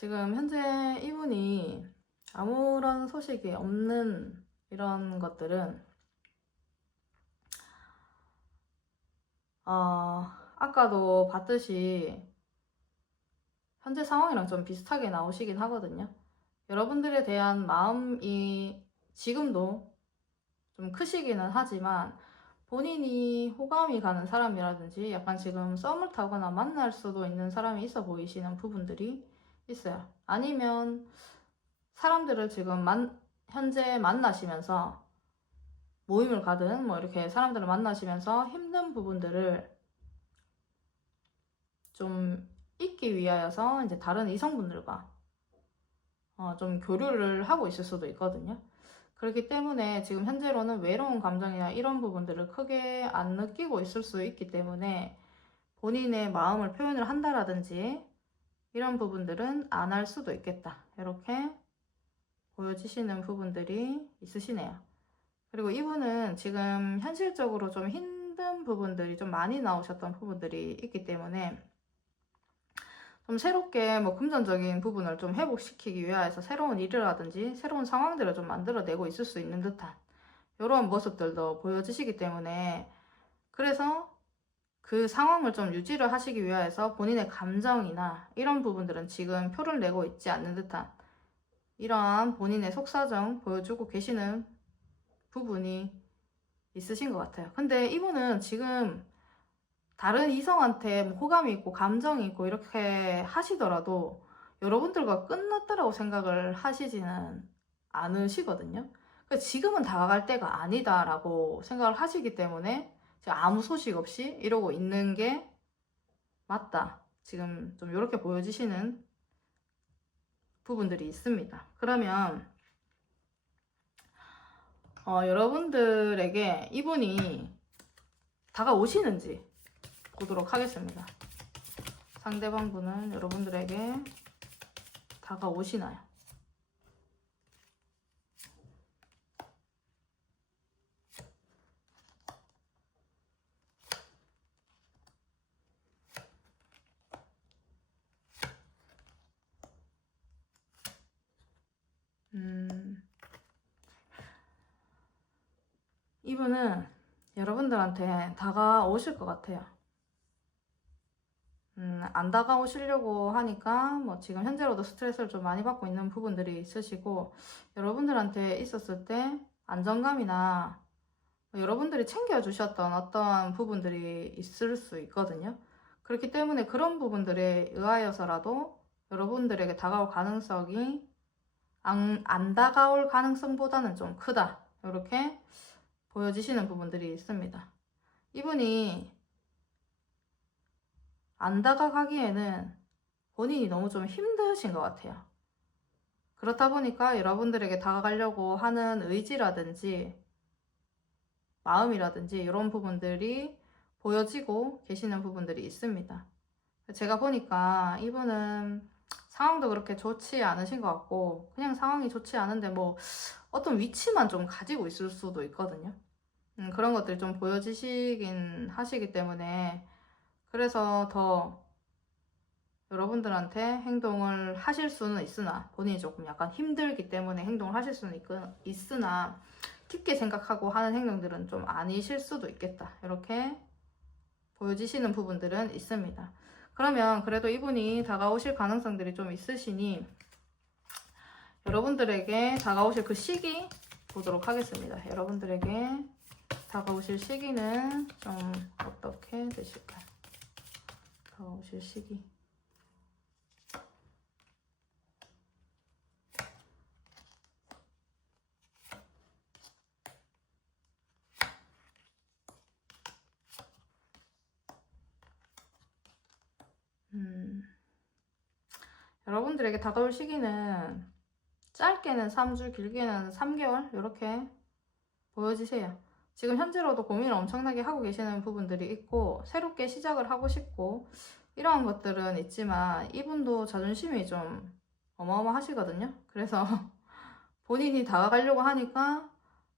지금 현재 이분이 아무런 소식이 없는 이런 것들은 아까도 봤듯이 현재 상황이랑 좀 비슷하게 나오시긴 하거든요. 여러분들에 대한 마음이 지금도 좀 크시기는 하지만 본인이 호감이 가는 사람이라든지 약간 지금 썸을 타거나 만날 수도 있는 사람이 있어 보이시는 부분들이 있어요. 아니면 사람들을 지금 현재 만나시면서 모임을 가든 뭐 이렇게 사람들을 만나시면서 힘든 부분들을 좀 잊기 위하여서 이제 다른 이성분들과 좀 교류를 하고 있을 수도 있거든요. 그렇기 때문에 지금 현재로는 외로운 감정이나 이런 부분들을 크게 안 느끼고 있을 수 있기 때문에 본인의 마음을 표현을 한다라든지 이런 부분들은 안 할 수도 있겠다. 이렇게 보여지시는 부분들이 있으시네요. 그리고 이분은 지금 현실적으로 좀 힘든 부분들이 좀 많이 나오셨던 부분들이 있기 때문에 좀 새롭게 뭐 금전적인 부분을 좀 회복시키기 위해서 새로운 일이라든지 새로운 상황들을 좀 만들어내고 있을 수 있는 듯한 이런 모습들도 보여지시기 때문에 그래서 그 상황을 좀 유지를 하시기 위해서 본인의 감정이나 이런 부분들은 지금 표를 내고 있지 않는 듯한 이러한 본인의 속사정 보여주고 계시는 부분이 있으신 것 같아요. 근데 이분은 지금 다른 이성한테 뭐 호감이 있고 감정이 있고 이렇게 하시더라도 여러분들과 끝났다라고 생각을 하시지는 않으시거든요. 지금은 다가갈 때가 아니다라고 생각을 하시기 때문에 아무 소식 없이 이러고 있는 게 맞다. 지금 좀 이렇게 보여지시는 부분들이 있습니다. 그러면 여러분들에게 이분이 다가오시는지 보도록 하겠습니다. 상대방 분은 여러분들에게 다가오시나요? 이분은 여러분들한테 다가오실 것 같아요. 안 다가오시려고 하니까 뭐 지금 현재로도 스트레스를 좀 많이 받고 있는 부분들이 있으시고 여러분들한테 있었을 때 안정감이나 여러분들이 챙겨주셨던 어떤 부분들이 있을 수 있거든요. 그렇기 때문에 그런 부분들에 의하여서라도 여러분들에게 다가올 가능성이 안 다가올 가능성보다는 좀 크다. 이렇게 보여지시는 부분들이 있습니다. 이분이 안 다가가기에는 본인이 너무 좀 힘드신 것 같아요. 그렇다 보니까 여러분들에게 다가가려고 하는 의지라든지 마음이라든지 이런 부분들이 보여지고 계시는 부분들이 있습니다. 제가 보니까 이분은 상황도 그렇게 좋지 않으신 것 같고 그냥 상황이 좋지 않은데 뭐 어떤 위치만 좀 가지고 있을 수도 있거든요. 그런 것들이 좀 보여지시긴 하시기 때문에 그래서 더 여러분들한테 행동을 하실 수는 있으나 본인이 조금 약간 힘들기 때문에 행동을 하실 수는 있으나 깊게 생각하고 하는 행동들은 좀 아니실 수도 있겠다. 이렇게 보여지시는 부분들은 있습니다. 그러면 그래도 이분이 다가오실 가능성들이 좀 있으시니 여러분들에게 다가오실 그 시기 보도록 하겠습니다. 여러분들에게 다가오실 시기는 좀 어떻게 되실까요? 다가오실 시기. 여러분들에게 다가올 시기는 짧게는 3주, 길게는 3개월 이렇게 보여지세요. 지금 현재로도 고민을 엄청나게 하고 계시는 부분들이 있고 새롭게 시작을 하고 싶고 이러한 것들은 있지만 이분도 자존심이 좀 어마어마하시거든요. 그래서 본인이 다가가려고 하니까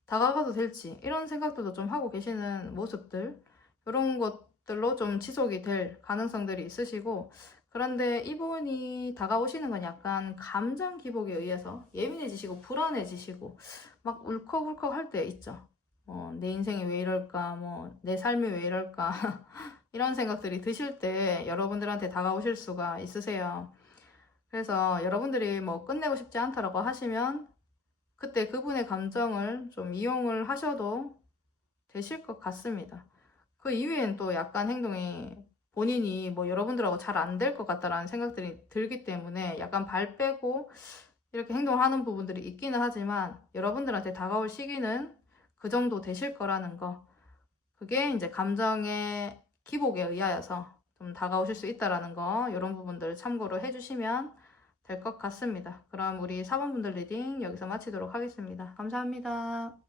다가가도 될지 이런 생각들도 좀 하고 계시는 모습들 이런 것들로 좀 지속이 될 가능성들이 있으시고 그런데 이분이 다가오시는 건 약간 감정 기복에 의해서 예민해지시고 불안해지시고 막 울컥울컥 할 때 있죠. 내 인생이 왜 이럴까, 내 삶이 왜 이럴까 이런 생각들이 드실 때 여러분들한테 다가오실 수가 있으세요. 그래서 여러분들이 끝내고 싶지 않다라고 하시면 그때 그분의 감정을 좀 이용을 하셔도 되실 것 같습니다. 그 이후엔 또 약간 행동이 본인이 여러분들하고 잘 안 될 것 같다라는 생각들이 들기 때문에 약간 발 빼고 이렇게 행동을 하는 부분들이 있기는 하지만 여러분들한테 다가올 시기는 그 정도 되실 거라는 거. 그게 이제 감정의 기복에 의하여서 좀 다가오실 수 있다라는 거, 이런 부분들 참고로 해주시면 될 것 같습니다. 그럼 우리 4번분들 리딩 여기서 마치도록 하겠습니다. 감사합니다.